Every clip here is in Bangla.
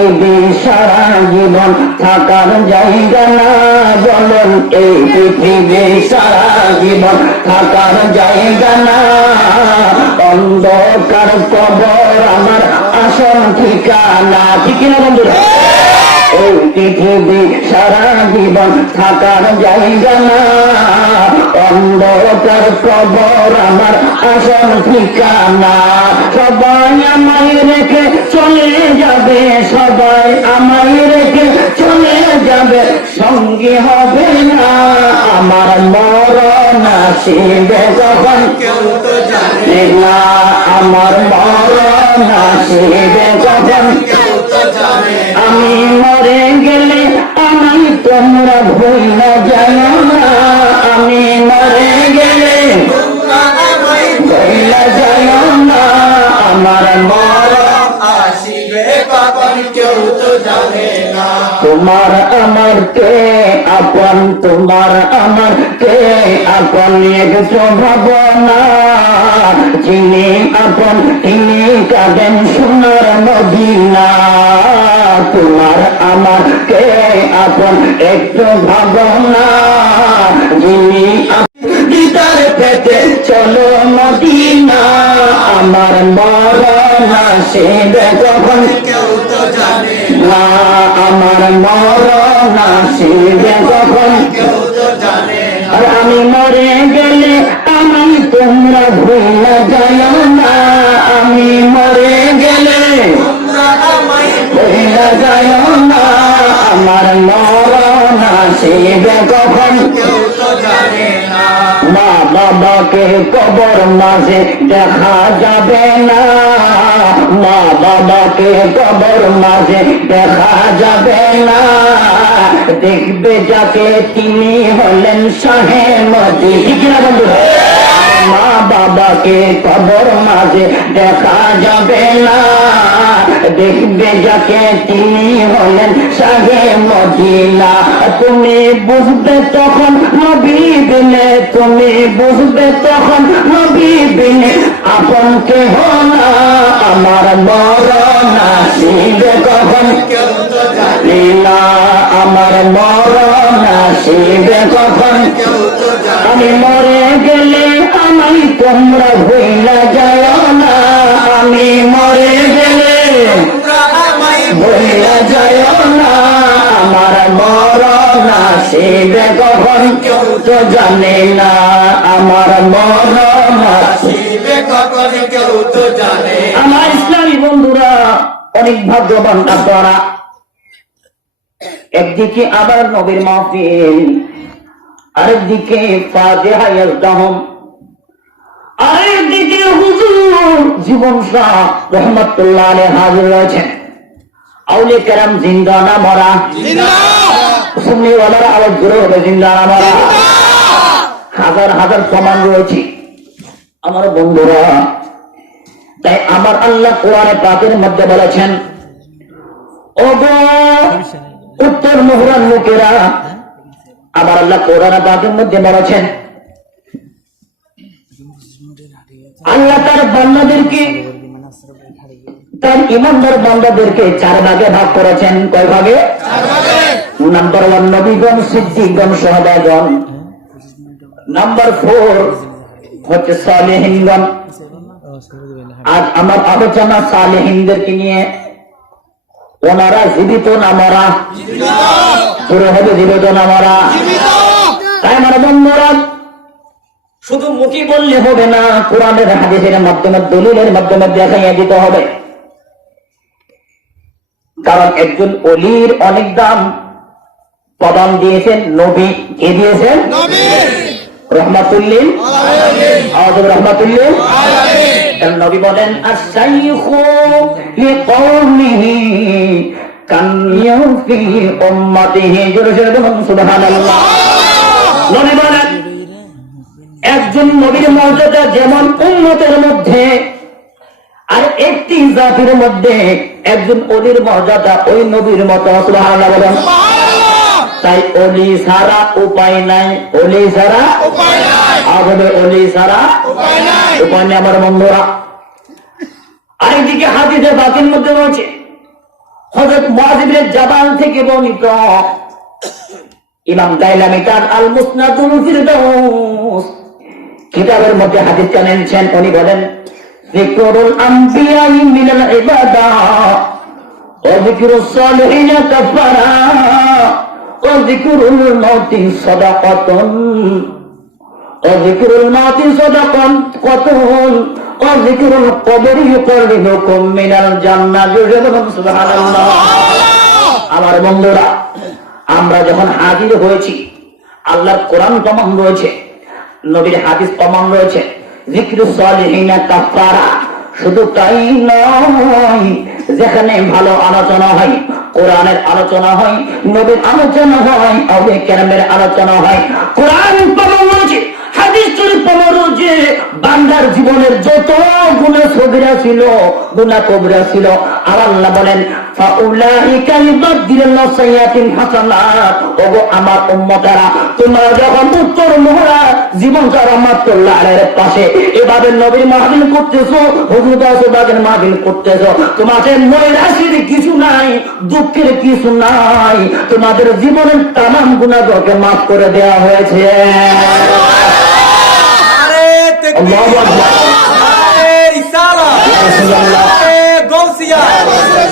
পৃথিবী সারা জীবন থাকার জায়গা না, বলেন এই পৃথিবী সারা জীবন থাকার জায়গা না, অন্ধকার কবর আমার আসল ঠিকানা। ঠিক না বন্ধুরা? এই পৃথিবী সারা জীবন থাকার জায়গা না, অন্ধকার কবর আমার আসল ঠিকানা। সবাই আমায় রেখে চলে যাবে, সবাই আমায় রেখে চলে যাবে, সঙ্গী হবে না আমার মরণ আসিবে যখন, কেউ তো জানে না আমার মরণ আসিবে যখন, কেউ তো জানে। আমি মরে গেলে আমি তোমরা ভুলে যাও না, আমি মরে গেলে তোমরা আমায় ভুলে যাও না আমার মরণ আসিবে কখন, কেউ তো জানে না। তোমার আমার কে আপন, তোমার আমার কে আপন একটু ভাবনা, যিনি আপন তিনি কাঁদেন সোনার মদিনা। তোমার আমার কে আপন একটু ভাবনা, যিনি ভিতর পেতে চলো মদিনা, আমার মরণ আসিবে কখন, কেউ তো জানে না আমার মরণ আসিবে কখন, কেউ তো জানে না। আর আমি মরে গেলে আমি তোমরা ভুলে যাও না, আমি মরে গেলে তোমরা আমায় ভুলে যাও না আমার মরণ আসিবে কখন, কেউ তো জানে না। মা বাবাকে কবর মাঝে দেখা যাবে না, মা বাবাকে কবর মাঝে দেখা যাবে না, দেখবে যাকে তিনি হলেন শাহে মদি। ঠিক না বন্ধু? মা বাবাকে কবর মাঝে দেখা যাবে না, দেখবে যাকে তিনি হলেন শাহে মদিনা। তুমি বুঝবে তখন নবী বিনে, তুমি বুঝবে তখন নবী বিনে আপন কেহ না আমার মরণ আসিবে কখন, কেউ তো জানে না আমার মরণ আসিবে কখন, কেউ তো জানে। আমি মরে গেলে আমায় তোমরা ভুলে যাও না, আমি মরে গেলে তোমরা আমায় ভুলে যাও না আমার মরণ আসিবে কখন, কেউ তো জানে না আমার মরণ আসিবে কখন, কেউ তো জানে। আমার ইসলামী বন্ধুরা অনেক ভাগ্যবান আপনারা। একদিকে আবার নবীর মাহফিল, আরেকদিকে ফাতিহা ইয়াজদাহুম, আরেকদিকে হুজুর জীবন শাহ রহমাতুল্লাহ আলাইহি হাজির রয়েছেন। আউলিয়া কেরাম জিন্দা না মরা? জিন্দা। সুন্নিওয়ালারা আওয়াজ জোরে হবে জিন্দা না মরা? হাজার হাজার প্রমাণ রয়েছে আমার বন্ধুরা। তাই আমার আল্লাহ কোরআনে পাকের মধ্যে বলেছেন, ওগো উত্তর মুহরার লোকেরা, আবার আল্লাহ কোরআনে পাকের মধ্যে বলেছেন আল্লাহ তার বান্দাদেরকে, তার ইমানদার বান্দাদেরকে 4 ভাগে ভাগ করেছেন। কয় ভাগে? 4 ভাগে। নাম্বার 1 নবীগণ, সিদ্দিকগণ, শাহাদাগণ। নাম্বার 4 হচ্ছে সালেহিনগণ। আজ আমার আলোচনা সালেহিনদেরকে নিয়ে। ওনারা জীবিত না মরা? পুরো হবে জীবিত না মরা? তাই আমার বন্ধুরা শুধু মুখে বললে হবে না, কোরআনের হাদিসের মাধ্যমে দলিলের মাধ্যমে দেখাইয়া দিতে হবে। কারণ একজন ওলির অনেক দাম প্রদান দিয়েছেন নবী। কে দিয়েছেন? নবী রহমাতুল্লিল আলামিন, রহমাতুল্লিল আলামিন। নবী বলেন আশ-শাইখু লিকওমিহি কামিয়ু ফি উম্মতিহি। জোরে জোরে বলুন সুবহানাল্লাহ। নবী বলেন একজন নবীর মর্যাদা যেমন উম্মতের মধ্যে, আর একটি জাতির মধ্যে একজন ওলির মর্যাদা ওই নবীর মতো। সুবহানাল্লাহ বলেন। তাই ওলি ছাড়া উপায় নাই, ওলি ছাড়া উপায় নাই, আগে ওলি ছাড়া উপায় নাই, উপায় নেই আমার বন্ধুরা। আরেকদিকে হাদিসে বাতির মধ্যে রয়েছে হযরত মুআয ইবনে জাবাল থেকে বর্ণিত ইমাম দাইলামি তার আল মুসনাদুল ফিরদাউস কিতাবের মধ্যে হাদিসটা এনেছেন। উনি বলেন যিকরুল আম্বিয়াই মিনাল ইবাদাহ ওয়া যিকরুস সালিহিন কাফারা ওয়া যিকরুল মাউতি সাদাকাতুন ওয়া যিকরুল মাউতি সাদাকাতুন ওয়া যিকরুল কবরি ইউকাররিবুকুম মিনাল জান্নাহ। সুবহানাল্লাহ। আমার বন্ধুরা, আমরা যখন হাজির হয়েছি, আল্লাহর কোরআন প্রমাণ রয়েছে, নবীর হাদিস প্রমাণ রয়েছে, যিকরুস সালিহিন কাফারা। শুধু তাই নয়, যেখানে ভালো আলোচনা হয়, কোরআনের আলোচনা হয়, নবীর আলোচনা হয়, আউলিয়া কেরামের আলোচনা হয়, কোরআন প্রমাণ রয়েছে, হাদিস শরীফ প্রমাণ রয়েছে, বান্দার জীবনের যত গুনাহ সগীরা ছিল, গুনাহ কবিরা ছিল, আর আল্লাহ বলেন ফাউলাইকা ইউবাদদিলুল্লাহু সাইয়্যাতিন হাসানাত। ওগো আমার উম্মতেরা, তোমরা যখন উত্তর মোহরা জীবন রাহমাতুল্লাহ আলাইহির পাশে এভাবে নবীর মাহফিল করতেছো, হুজুর দাসবাগের মাহফিল করতেছো, তোমাদের নৈরাশির কিছু নাই, দুঃখের কিছু নাই, তোমাদের জীবনের তামাম গুনাহকে মাফ করে দেওয়া হয়েছে। আরে তাকবীর, আরে রিসালাত, আরে গৌসিয়া,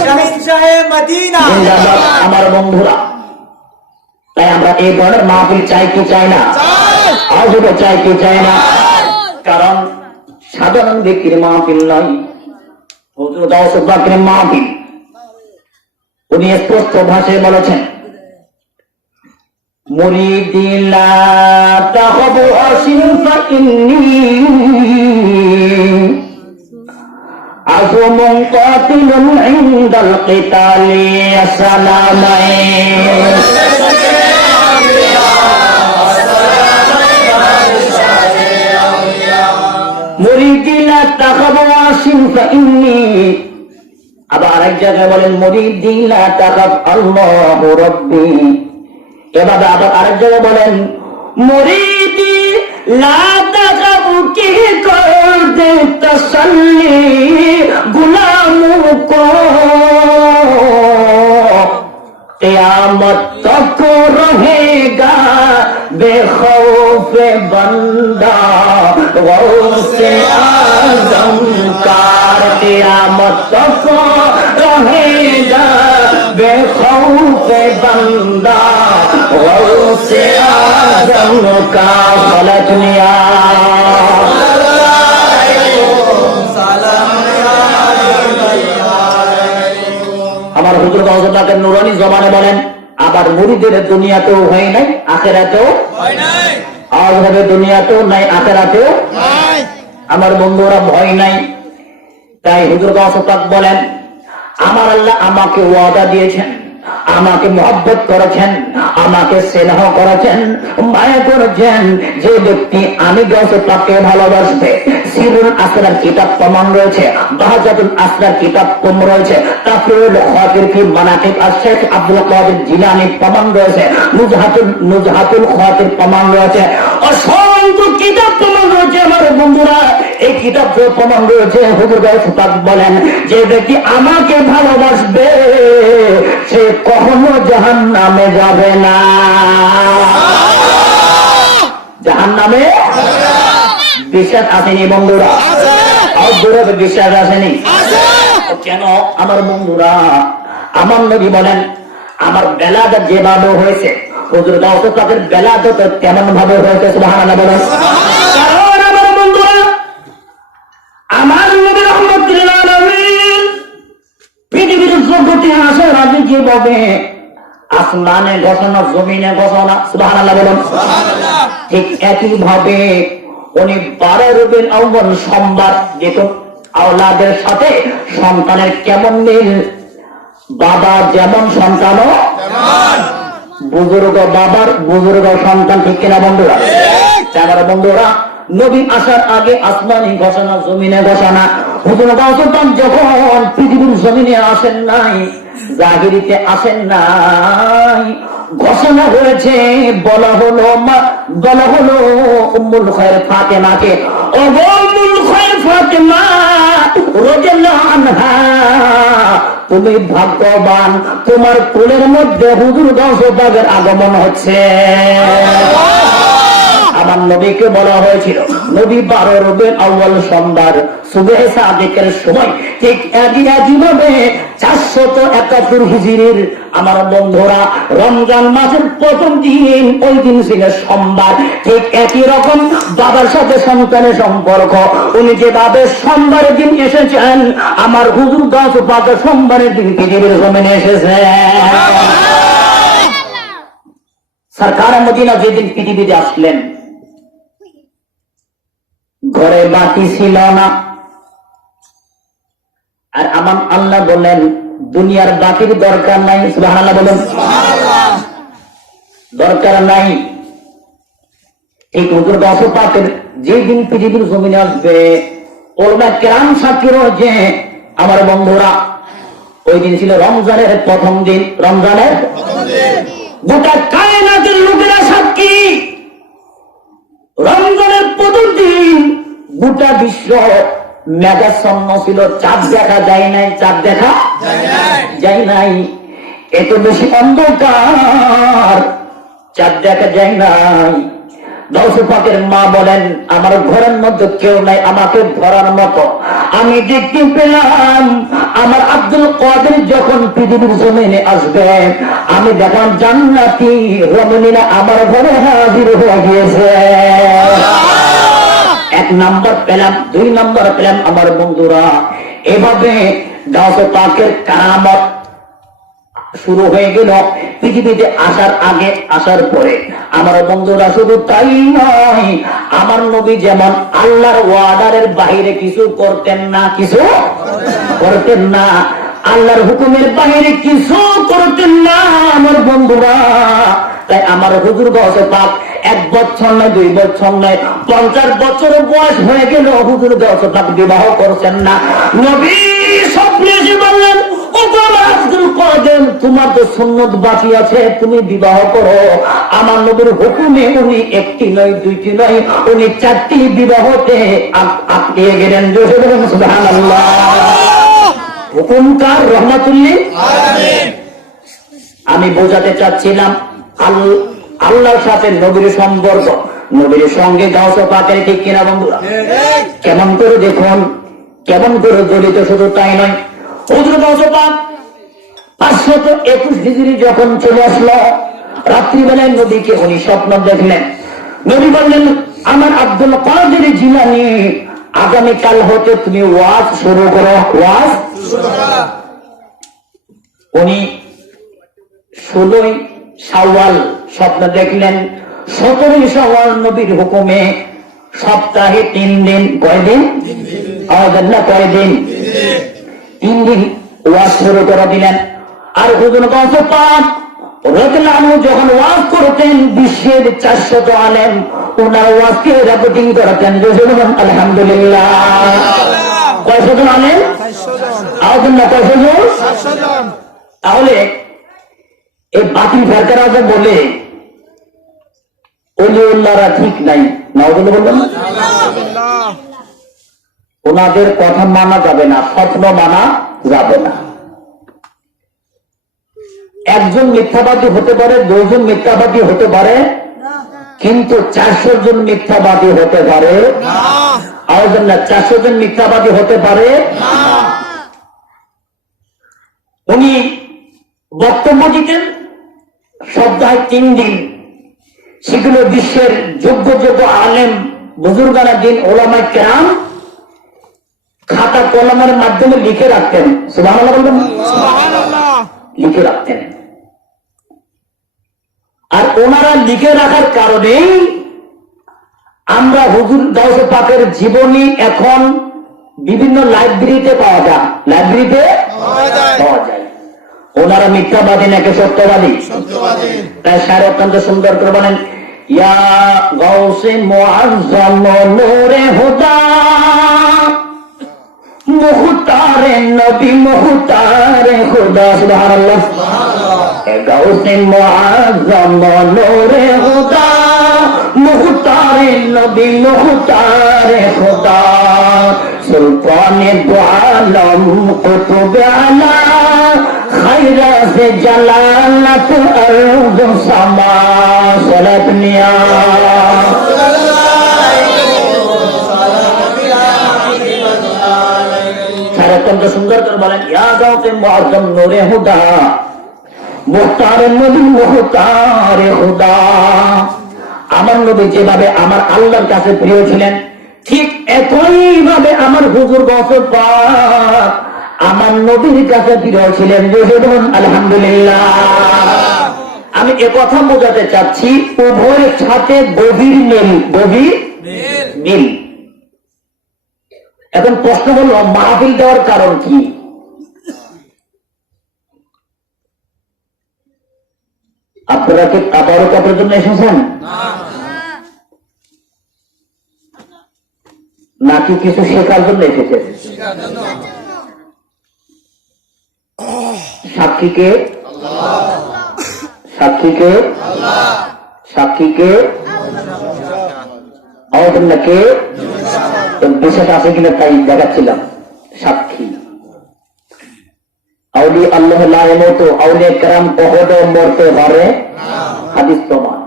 শাহিনশাহে মদিনা। আমার বন্ধুরা, তাই আমরা এই ধরনের মাহফিল চাই কি চাই না? আজও চাই কি চাই না? কারণ সাধারণ ব্যক্তির মাহফিল নয়, হুজুর দাউসবাগের মাহফিল। উনি স্পষ্ট ভাষায় বলেছেন মুরিদি লা তাখাবু আশিফা ইন্নী আযমুন কাতিলুন ইনদাল কিতালি আসসালামাইন। মুরিদি লা তাখাবু আশিফা ইন্নী। আবার এক জায়গায় বলেন মুরিদি লা তাখাব আল্লাহু রাব্বি। এভাবে আবার আরেক জায়গায় বলেন মুরিদি লা তাখাবু কি কর দে তাসাল্লি গুলামু কো কিয়ামত তক রহেগা বেখৌফে বান্দা গৌসে আজম কার। কিয়ামত তক রহেগা বেখৌফে বান্দা গৌসে আজম কা ফলক নিয়া। আমার হুজুর গৌসবাগের নুরানি জবানে বলেন আবার মুরিদের দুনিয়াতেও হয় নাই, আখিরাতেও হয় নাই। আর হবে দুনিয়াতেও নাই, আখিরাতেও নাই। আমার বন্ধুরা ভয় নাই। তাই হুজুর গৌসবাগ বলেন আমার আল্লাহ আমাকে ওয়াদা দিয়েছেন, আমাকে মহব্বত করেছেন, আমাকে স্নেহ করেছেন, মায়া করেছেন। যে ব্যক্তি আমি গৌসবাগকে ভালোবাসবে, সিরুল আসরার কিতাব প্রমাণ রয়েছে, বাহাজাতুল আসরার কিতাব প্রমাণ রয়েছে, তাফসীরুল খাতির ফি মানাকিব আশ-শাইখ আব্দুল কাদের জিলানী প্রমাণ রয়েছে, নুজহাতুল খাতির প্রমাণ রয়েছে, অসংখ্য কিতাব প্রমাণ রয়েছে। আমার বন্ধুরা, এই কিতাব প্রমাণ রয়েছে। হুজুর গৌসবাগ বলেন যে ব্যক্তি আমাকে ভালোবাসবে সে কখনো জাহান্নামে যাবে না। জাহান্নামে বিশ্বাস আসেনি বন্ধুরা? আর বিশ্বাস আসেনি কেন? আমার বন্ধুরা, আমার নবী বলেন আমার বেলাদত যেভাবে হয়েছে, হুজুর গৌসবাগের বেলাদত তেমন ভাবে হয়েছে। সুবহানাল্লাহ বলেন। কারণ আমার বন্ধুরা, আমার নবী রাহমাতুল আলামিন পৃথিবীর জগতে আসার আগে যেভাবে আসমানে ঘোষণা, জমিনে ঘোষণা, সুবহানাল্লাহ বলেন, ঠিক একই ভাবে উনি 12 রবিউল আউয়াল সোমবার যেহেতু আওলাদের সাথে সন্তানের কেমন মিল, বাবা যেমন সন্তানও তেমন, বুজুর্গ বাবার বুজুর্গ সন্তান, ঠিক কিনা বন্ধুরা? আমার বন্ধুরা, নবী আসার আগে আসমানি ঘোষণা, জমিনে ঘোষণা। হুজুর গৌসবাগ যখন পৃথিবীর জমিনে আসেন নাই, জাহিরিতে আসেন নাই, ঘোষণা হয়েছে, বলা হলো উম্মুল খায়র ফাতেমাকে, ও উম্মুল খায়র ফাতেমা, রাদিয়াল্লাহু আনহা, তুমি ভাগ্যবান, তোমার কোলের মধ্যে হুজুর গাউসে পাকের আগমন হচ্ছে। আমার নবীকে বলা হয়েছিল, নবী 12 রবিউল আউয়াল সোমবার সুবহে সাদিকের সময় ঠিক একইভাবে 471 হিজরির আমার বন্ধুরা রমজান মাসের প্রথম দিন, ওই দিন ছিল সোমবার। ঠিক একই রকম বাবার সাথে সন্তানের সম্পর্ক, উনি যেভাবে সোমবারের দিন এসেছেন, আমার হুজুর গাউসে পাক সোমবারের দিন পৃথিবীর জমিনে এসেছে। সরকার মদিনা যেদিন পৃথিবীতে আসলেন, ঘরে বাতি ছিল না। আর আমার আল্লাহ বলেন, দুনিয়ার বাতির দরকার নাই। সুবহানাল্লাহ বলেন, দরকার নাই। এই হুজুর গাউসে পাকের যেদিন পৃথিবীর জমিনে আসবে, ওলামা কেরাম সাক্ষী রয়েছে আমার বন্ধুরা, ওই দিন ছিল রমজানের প্রথম দিন। রমজানের গোটা কায়নাতের লোকেরা সাক্ষী, রমজানের প্রথম দিন গোটা বিশ্ব মেঘাচ্ছন্ন ছিল, চাঁদ দেখা যায় নাই। চাঁদ দেখা যায় নাই, এত বেশি অন্ধকার, চাঁদ দেখা যায় নাই। গাউসে পাকের মা বলেন, আমার ঘরের মধ্যে কেউ নাই আমাকে ধরার মতো। আমি দেখতে পেলাম আমার আব্দুল কাদের যখন পৃথিবীর জমিনে আসবে, আমি দেখলাম জান্নাতি রমণীরা আমার ঘরে হাজির হয়ে গিয়েছে। 1 নাম্বার পেলাম, 2 নাম্বার পেলাম আমার বন্ধুরা। এভাবে গাউসে পাকের কারামত শুরু হয়ে গেল পৃথিবীতে আসার আগে, আসার পরে। আমার বন্ধুরা শুধু তাই নয়, আমার নবী যেমন আল্লাহর ওয়ার্ডারের বাইরে কিছু করতেন না, কিছু করতেন না, আল্লাহর হুকুমের বাইরে কিছু করতেন না আমার বন্ধুরা। তাই আমার হুজুর গাউসে পাক 1 বছর নয়, 2 বছর নয়, 50 বছর বয়স হয়ে গেল, হুজুর গাউসে পাক বিবাহ করছেন না। নবী স্বপ্নে এসে বললেন, ও বাবা আব্দুল কাদের, তোমার তো সুন্নত বাকি আছে, তুমি বিবাহ করো। আমার নবীর হুকুমে উনি 1টি নয়, 2টি নয়, উনি 4টি বিবাহতে আটকে গেলেন। সুবহানাল্লাহ। হুকুম কার? রহমাতুল্লিল আলামিন। আমি বোঝাতে চাচ্ছিলাম আল্লাহর সাথে নবীর সম্পর্ক, নবীর সঙ্গে গাউসে পাকের, ঠিক কিনা বন্ধুরা? কেমন করে দেখুন, কেমন করে জড়িত। শুধু তাই নয়, হুজুর গাউসে পাক 521 হিজরি যখন চলে আসলো, রাত্রিবেলায় নবীকে উনি স্বপ্ন দেখলেন। নবী বললেন, আমার আব্দুল কাদের জিলানী, আগামীকাল হতে তুমি ওয়াজ শুরু করো। ওয়াজ উনি 16 শাওয়াল স্বপ্ন দেখলেন। 17 শাওয়াল নবীর হুকুমে সপ্তাহে 3 দিন, কয়দিন? আমাদের না, কয়দিন? 3 দিন ওয়াজ শুরু করে দিলেন। আর হুজুর গাউসে পাক রাদিয়াল্লাহু আনহু যখন ওয়াজ করতেন, বিশ্বের 400 আলেম ওনার ওয়াজকে রেকর্ডিং করতেন। আলহামদুলিল্লাহ। কয়শত আলেম? 400 না, কয়শত? তাহলে এই বাতিল ফেরকারা যে বলে ওলিউল্লাহরা ঠিক নাই, নাউযুবিল্লাহ বলবেন, ওনাদের কথা মানা যাবে না, স্বপ্ন মানা যাবে না। একজন মিথ্যাবাদী হতে পারে, 2 জন মিথ্যাবাদী হতে পারে, কিন্তু 400 জন মিথ্যাবাদী হতে পারে না। 400 জন মিথ্যাবাদী হতে পারে না। উনি বক্তব্য দিতেন সপ্তাহে 3 দিন, সেগুলো বিশ্বের যোগ্য যোগ্য আলেম বুজুর্গানা দিন ওলামায়ে কেরাম খাতা কলমের মাধ্যমে লিখে রাখতেন। সুবহানাল্লাহ বলবেন, সুবহানাল্লাহ, লিখে রাখতেন। আর ওনারা লিখে রাখার কারণেই আমরা হুজুর গাউসে পাকের জীবনী এখন বিভিন্ন লাইব্রেরিতে পাওয়া যায়। লাইব্রেরিতে পাওয়া যায়। ওনারা মিথ্যাবাদী নাকি সত্যবাদী? তাই শায়র অত্যন্ত সুন্দর করে বলেন, ইয়া গাউসে মুআজ্জম নূরে হুদা, মুখতারে নবী মুখতারে খুদা। সুবহানাল্লাহ। গাউসে মুআজ্জম নূরে হুদা, মুখতারে নবী মুখতারে খুদা, সুলতানে দু আলম কুতুব আলা খায়রাত জালালাত আরদ সামা সালাত নিয়া সারাতন্ত সুন্দর করে বলেন ইয়া গাওতে মুআজ্জম নূরে হুদা মুখতার নবী মুখতার খুদা। আমার নবী যেভাবে আমার আল্লাহর কাছে প্রিয় ছিলেন, ঠিক একই ভাবে আমার হুজুর গৌসে পাক আমার নবীর কাছে প্রিয় ছিলেন। বলুন আলহামদুলিল্লাহ। আমি একথা বোঝাতে চাচ্ছি, উভয়ের সাথে গভীর মিল, গভীর মিল। এখন প্রশ্ন হলো, মাহফিল দেওয়ার কারণ কি? আপনারা কি তাবারুকাতের জন্য এসেছেন নাকি কিছু শেখার জন্য এসেছেন? সাক্ষীকে সাক্ষীকে সাক্ষীকে কে বিষয়টা আছে কিনা তাই দেখাচ্ছিলাম। সাক্ষী আউলি আল্লাহ মতো আউলিয়া কেরাম কখনো মরতে পারে, হাদিস প্রমাণ,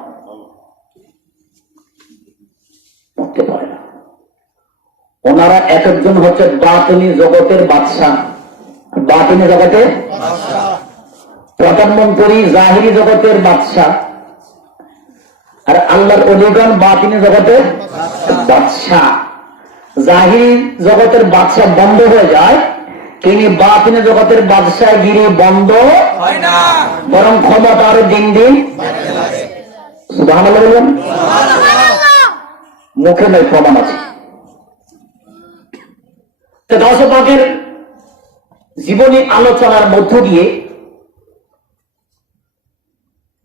মরতে পারে না। ওনারা এক একজন হচ্ছে বাতিনি জগতের বাদশাহ, বাতিনি জগতের প্রধানমন্ত্রী, জাহিরি জগতের বাদশাহ। আর আল্লাহর ওলিগণ বাতিনি জগতের বাদশাহ। জাহিরি জগতের বাদশাহ বন্ধ হয়ে যায়, তিনি বাতিনি জগতের বাদশাহ গিরি বন্ধ হয় না, বরং ক্ষমতা আরো দিন দিন সুবহানাল্লাহ বললেন, মুখে নয় প্রমাণ আছে। গাউসে পাকের জীবনী আলোচনার মধ্য দিয়ে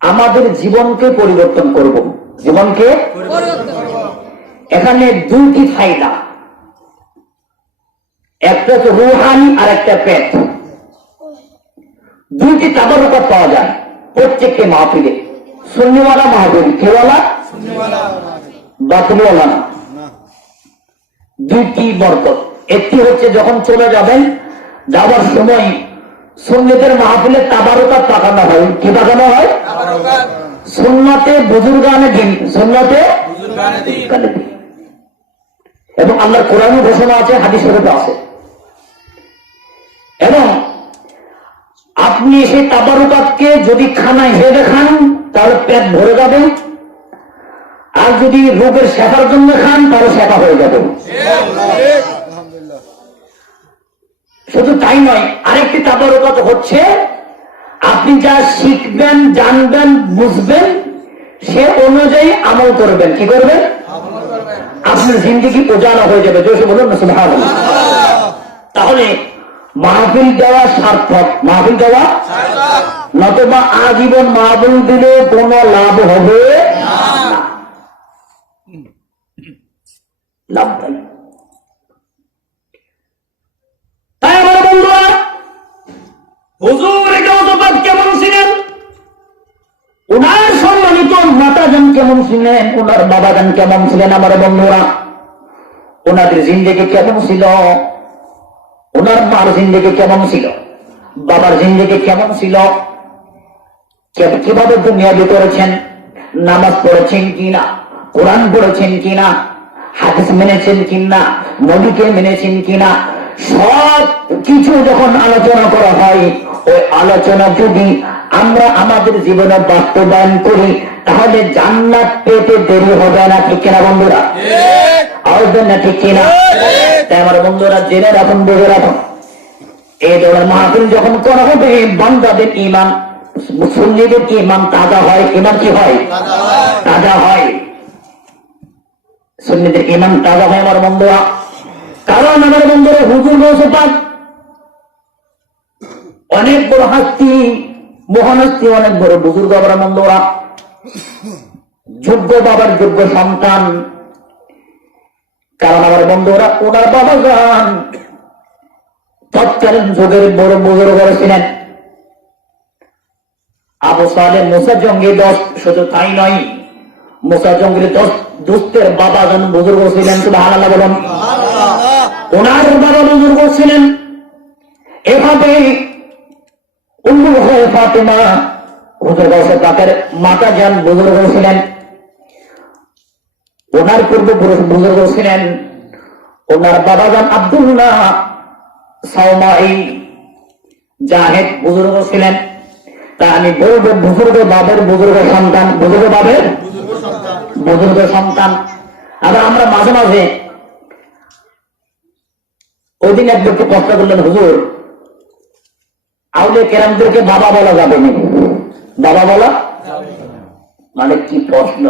আমাদের জীবনকে পরিবর্তন করব, জীবনকে এখানে দুইটি ফায়দা, একটা তো রুহানি আর একটা পেট। দুইটি তাবারুকাত পাওয়া যায় প্রত্যেকটি মাহফিলে। সুন্নিওয়ালা মাহফিল, কেওয়ালা বাতিলওয়ালা না। দুইটি বরকত। একটি হচ্ছে যখন চলে যাবেন, যাওয়ার সময় সুন্নিদের মাহফিলে তাবারুকাত পাকানো হয়। কি পাকানো হয়? সুন্নাতে বুজুর্গানে দিন, সুন্নাতে বুজুর্গানে দিন। এবং আল্লাহর কোরআনে ঘোষণা আছে, হাদিস শরীফে আছে। এবং আপনি সেই তাবারুকাতকে যদি খানা হিসেবে খান তাহলে পেট ভরে যাবে, আর যদি রোগের শেফার জন্য খান তাহলে শেফা হয়ে যাবে। শুধু তাই নয়, আরেকটি তাবারুকাত হচ্ছে আপনি যা শিখবেন, জানবেন, বুঝবেন, সে অনুযায়ী আমল করবেন। কি করবেন? আপনার জিন্দেগি উজালা হয়ে যাবে। জোরে বলুন না সুবহানাল্লাহ। তাহলে মাহফিল দেওয়া সার্থক, মাহফিল দেওয়া নতুবা আজীবন মাহফিল দিলে কোনো লাভ হবে না, লাভ নাই। তাই আমার বন্ধুরা, হুজুর কেমন ছিলেন, ওনার সম্মানিত মাতাজান কেমন ছিলেন, ওনার বাবাজান কেমন ছিলেন, আমার বন্ধুরা ওনাদের জিন্দেগি কেমন ছিল, ওনার মার জিন্দেগি কেমন ছিল, বাবার জিন্দেগি কেমন ছিল, কিভাবে দুনিয়াবি করেছেন, নামাজ পড়েছেন কিনা, কোরআন পড়েছেন কিনা, হাদিস মেনেছেন কিনা, নবীকে মেনেছেন কিনা, সব কিছু যখন আলোচনা করা হয়, ওই আলোচনা যদি আমরা আমাদের জীবনে বাস্তবায়ন করি তাহলে জান্নাত পেতে দেরি হবে না। ঠিক কিনা বন্ধুরা? আসবেন না? ঠিক কিনা? তাই আমার বন্ধুরা জেনে রাখুন, বুঝে রাখুন, এই ধরনের মাহফিল যখন করা হবে বান্দাদের ঈমান, সুন্নিদের ঈমান তাজা হয়। ঈমান কি হয়? তাজা হয়। সুন্নিদের ঈমান তাজা হয় আমার বন্ধুরা। কারণ আমার বন্ধুরা হুজুর গৌসে পাক অনেক বড় হাস্তি, মহান হাস্তি, অনেক বড় বুজুর্গ আমার বন্ধুরা, যোগ্য বাবার যোগ্য সন্তান। কারণ আমার বন্ধুরা ওনার বাবা যান তৎকালীন যুগের বড় বুজুর্গ ছিলেন আবু সালেহ মুসা জঙ্গি দোস্ত। শুধু তাই নয়, মুসা জঙ্গির দোস্তের বাবা যান বুজুর্গ ছিলেন। সুবহানাল্লাহ বলুন। ওনার বাবা বুজুর্গ ছিলেন। এভাবে উম্মুল খায়র ফাতেমা হুজুর গাউসে পাকের মাতা যান বুজুর্গ ছিলেন। ওনার পূর্বপুরুষ বুজুর্গ ছিলেন। ওনার বাবা যান আব্দুল্লাহ সাওমাই জাহেদ বুজুর্গ ছিলেন। তা আমি বলবো বুজুর্গ বাবের বুজুর্গ সন্তান, বুজুর্গ বাবের বুজুর্গ সন্তান। আবার আমরা মাঝে মাঝে ওই দিন এক ব্যক্তি প্রশ্ন করলেন, হুজুর আউলিয়া কেরামদেরকে বাবা বলা যাবে না? বাবা বলা মানে কি প্রশ্ন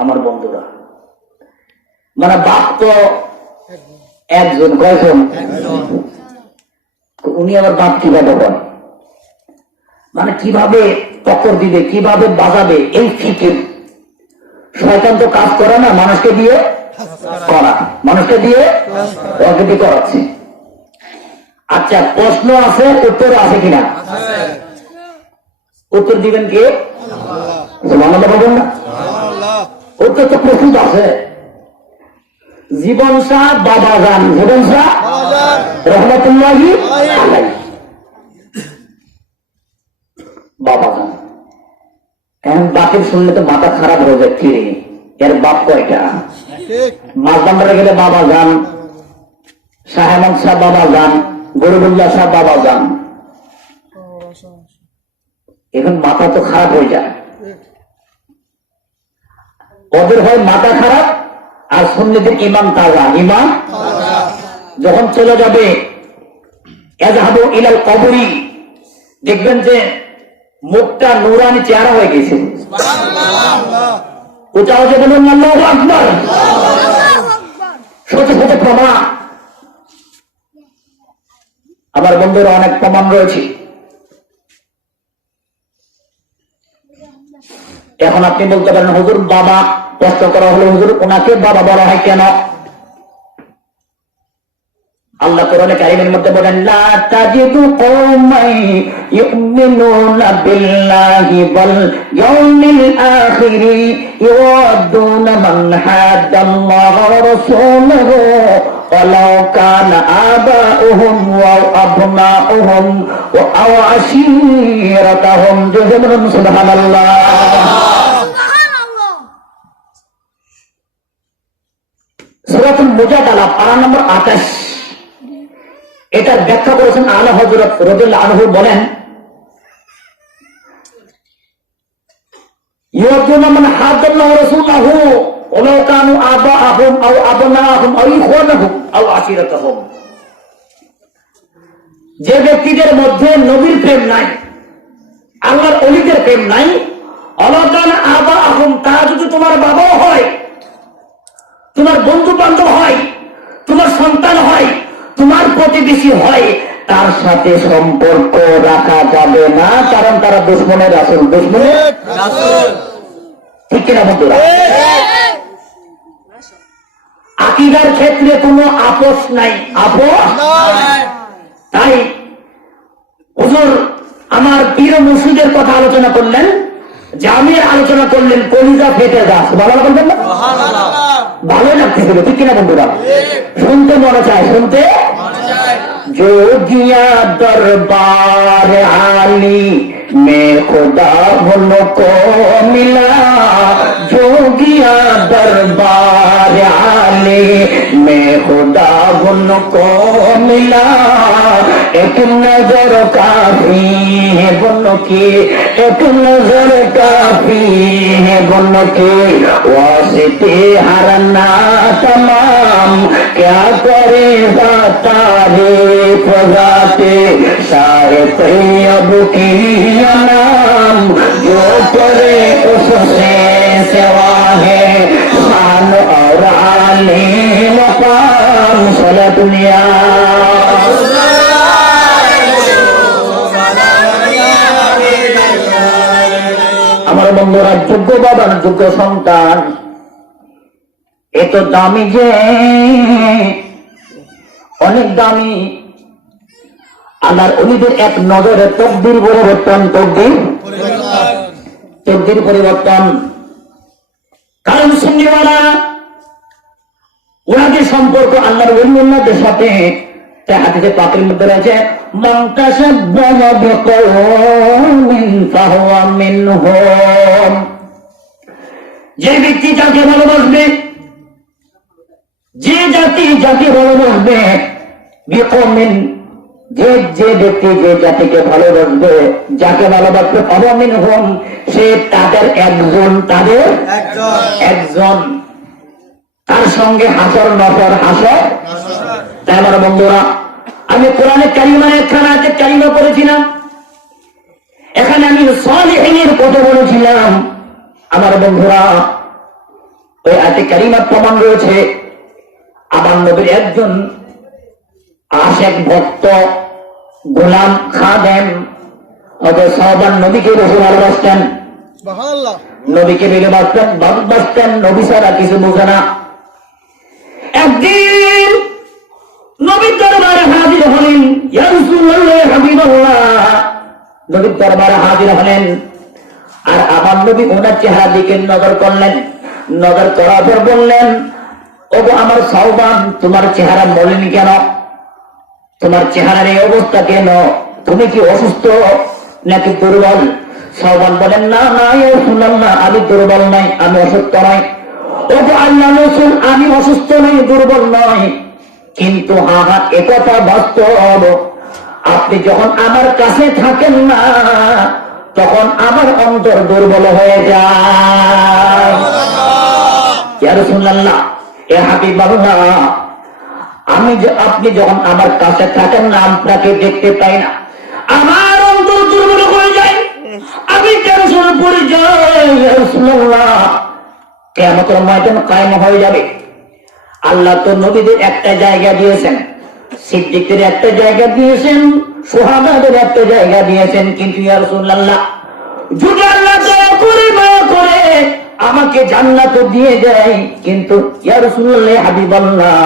আমার বন্ধুরা। মানে বাপ তো একজন, কয়জন? উনি আবার বাপ কিভাবে বলেন, মানে কিভাবে টক্কর দিবে, কিভাবে বাজাবে, এই ফিকির। শয়তান তো কাজ করে না, মানুষকে দিয়ে করা, মানুষকে দিয়ে প্রকৃতি করাচ্ছে। আচ্ছা, প্রশ্ন আছে, উত্তর আছে কিনা? উত্তর দিবেন কে? বলবেন না? উত্তর তো প্রস্তুত আছে। জীবন শাহ বাবা যান, জীবন শাহ রহমতুল্লাহি আলাইহি বাবা যান। এখন বাপের শুনলে তো মাথা খারাপ হয়ে যায়, কি রে এর বাপ কয়টা? মাঝবান্ডারে গেলে বাবা যান, শাহেমন শাহ বাবা যান, গরিবুল্লাহ শাহ বাবা যান। এখন মাথা তো খারাপ হয়ে যায়। ওদের হয় মাথা খারাপ, আর সুন্নিদের ইমাম তাজা। ইমাম যখন চলে যাবে এযহাবু ইলাল কবরি, দেখবেন যে মুখটা নুরানি চেহারা হয়ে গেছে। উঁচা হচ্ছে বলুন আল্লাহু আকবার। শত শত প্রমাণ, আমার বন্ধুরা অনেক প্রমাণ রয়েছে। এখন আপনি বলতে পারেন, হুজুর বাবা প্রশ্ন করা হলো, হুজুর ওনাকে বাবা বলা হয় কেন? আল্লাহ কোরআনে কারীমের মধ্যে বলেন, লা তাজিদু কওমান ইউমিনুনা বিল্লাহি ওয়াল ইয়াউমিল আখির ইউআদ্দুনা মান হাদাল্লাহ ওয়া রাসূলুহু ওয়ালাউ কানা আবাউহুম ওয়া আবনাউহুম ওয়া আশীরাতাহুম। সুবহানাল্লাহ। সূরাতুল মুজাদালা পারা নম্বর 28। এটার ব্যাখ্যা করেছেন আলা হযরত রাদিয়াল্লাহু আনহু, বলেন ইউআদ্দুনা মান হাদাল্লাহু ওয়া রাসূলুহু ওয়ালাউ কানু আবাআহুম আও আবনাআহুম আও ইখওয়ানাহুম আও আশীরাতাহুম। যে ব্যক্তিদের মধ্যে নবীর প্রেম নাই, আল্লাহর ওলিদের প্রেম নাই, ওয়ালাউ কানা আবাআহুম, তারা যদি তোমার বাবাও হয়, তোমার বন্ধু বান্ধব হয়, তোমার সন্তান হয়, তোমার প্রতিবেশী হয়, তার সাথে সম্পর্ক রাখা যাবে না, কারণ তারা দুশমনের রাসূল। দুশমনের রাসূল, ঠিক কিনা বন্ধুরা? আকীদার ক্ষেত্রে কোনো আপোষ নাই, আপোষ নাই। তাই হুজুর আমার পীর মুর্শিদের কথা আলোচনা করলেন, জামির আলোচনা করলেন, কলিজা ফেটে যাচ্ছে। ভালো বলবেন না? ভালো লাগতেছিল, ঠিক কিনা বন্ধুরা? শুনতে মনে চায়, শুনতে जोगिया दरबार आली में खुदा उनको मिला, जोगिया दरबार आली में खुदा उनको मिला, एक नजर काफी है उनकी, एक नजर काफी है उनकी, वास्ते हर ना तमाम क्या करेगा तारीफ गाते सारे तैयब की नाम, जो करे उससे सिवा है शान और आली मकाम। सारा दुनिया আমার বন্ধুরা, যোগ্য বাবার যোগ্য সন্তান এত দামি যে অনেক দামি। আল্লাহর ওলিদের এক নজরে তকদির পরিবর্তন, তকদির পরিবর্তন। কারণ সুন্নিওয়ালা ওনাদের সম্পর্ক আল্লাহর ওলি সাথে সাথে তাই হাদিসে পাকের মধ্যে রয়েছে মান তাশাব্বাহা বিকওমিন ফাহুয়া মিনহুম। যে ব্যক্তি যাকে ভালোবাসবে, যে জাতি যাকে ভালোবাসবে, বিকওমিন যে ব্যক্তি যে জাতিকে ভালোবাসবে, যাকে ভালোবাসবে, ফাহুয়া মিনহুম সে তাদের একজন, তাদের একজন। তার সঙ্গে হাসর নফর হাসর। তাই আমার বন্ধুরা, আমি কোরআনে কারিমার একখানা আয়াতে কারিমা পড়েছিলাম, এখানে আমি সালিহিনের কথা বলেছিলাম। আমার বন্ধুরা, ওই আয়াতে কারিমার প্রমাণ রয়েছে আমার নবীর একজন আশেক ভক্ত গোলাম খাদেম হযরত সাওবান নবীকে বেশি ভালোবাসতেন, নবীকে ভালোবাসতেন, নবী ছাড়া কিছু বোঝে না। একদিন নবীর দরবারে হাজির হলেন, ইয়া রাসূলুল্লাহ হাবিবাল্লাহ, নবীর দরবারে হাজির হলেন। আর আমার নবী ওনার চেহারা দিকে নজর করলেন, নজর করার পর বললেন, ওগো আমার সাওবান, তোমার চেহারা মলিন কেন? তোমার চেহারার এই অবস্থা কেন? তুমি কি অসুস্থ নাকি দুর্বল? সাওবান বলেন, না না ইয়া রাসূলুল্লাহ, আমি দুর্বল নই, আমি অসুস্থ নই। ওগো আল্লাহর রাসূল, আমি অসুস্থ নই, দুর্বল নই, কিন্তু আমার একথা বাস্তব, আপনি যখন আমার কাছে থাকেন না তখন আমার অন্তর দুর্বল হয়ে যায়। ইয়া রাসূলুল্লাহ, এ হাবিবাল্লাহ, আপনি যখন আমার কাছে থাকেন না, আপনাকে দেখতে পাই না, আমার অন্তর দুর্বল হয়ে যায়, আমি টেনশনে পড়ে যাই। ইয়া রাসূলুল্লাহ, কিয়ামতের ময়দান কায়েম হয়ে যাবে। আল্লাহ তো নবীদের একটা জায়গা দিয়েছেন, সিদ্দিকদের একটা জায়গা দিয়েছেন, সুহাদাদের একটা জায়গা দিয়েছেন, কিন্তু ইয়া রাসূলুল্লাহ, যদি আল্লাহ দয়া করে মায়া করে আমাকে জান্নাত দিয়ে দেয়, কিন্তু ইয়া রাসূলুল্লাহ হাবিবাল্লাহ,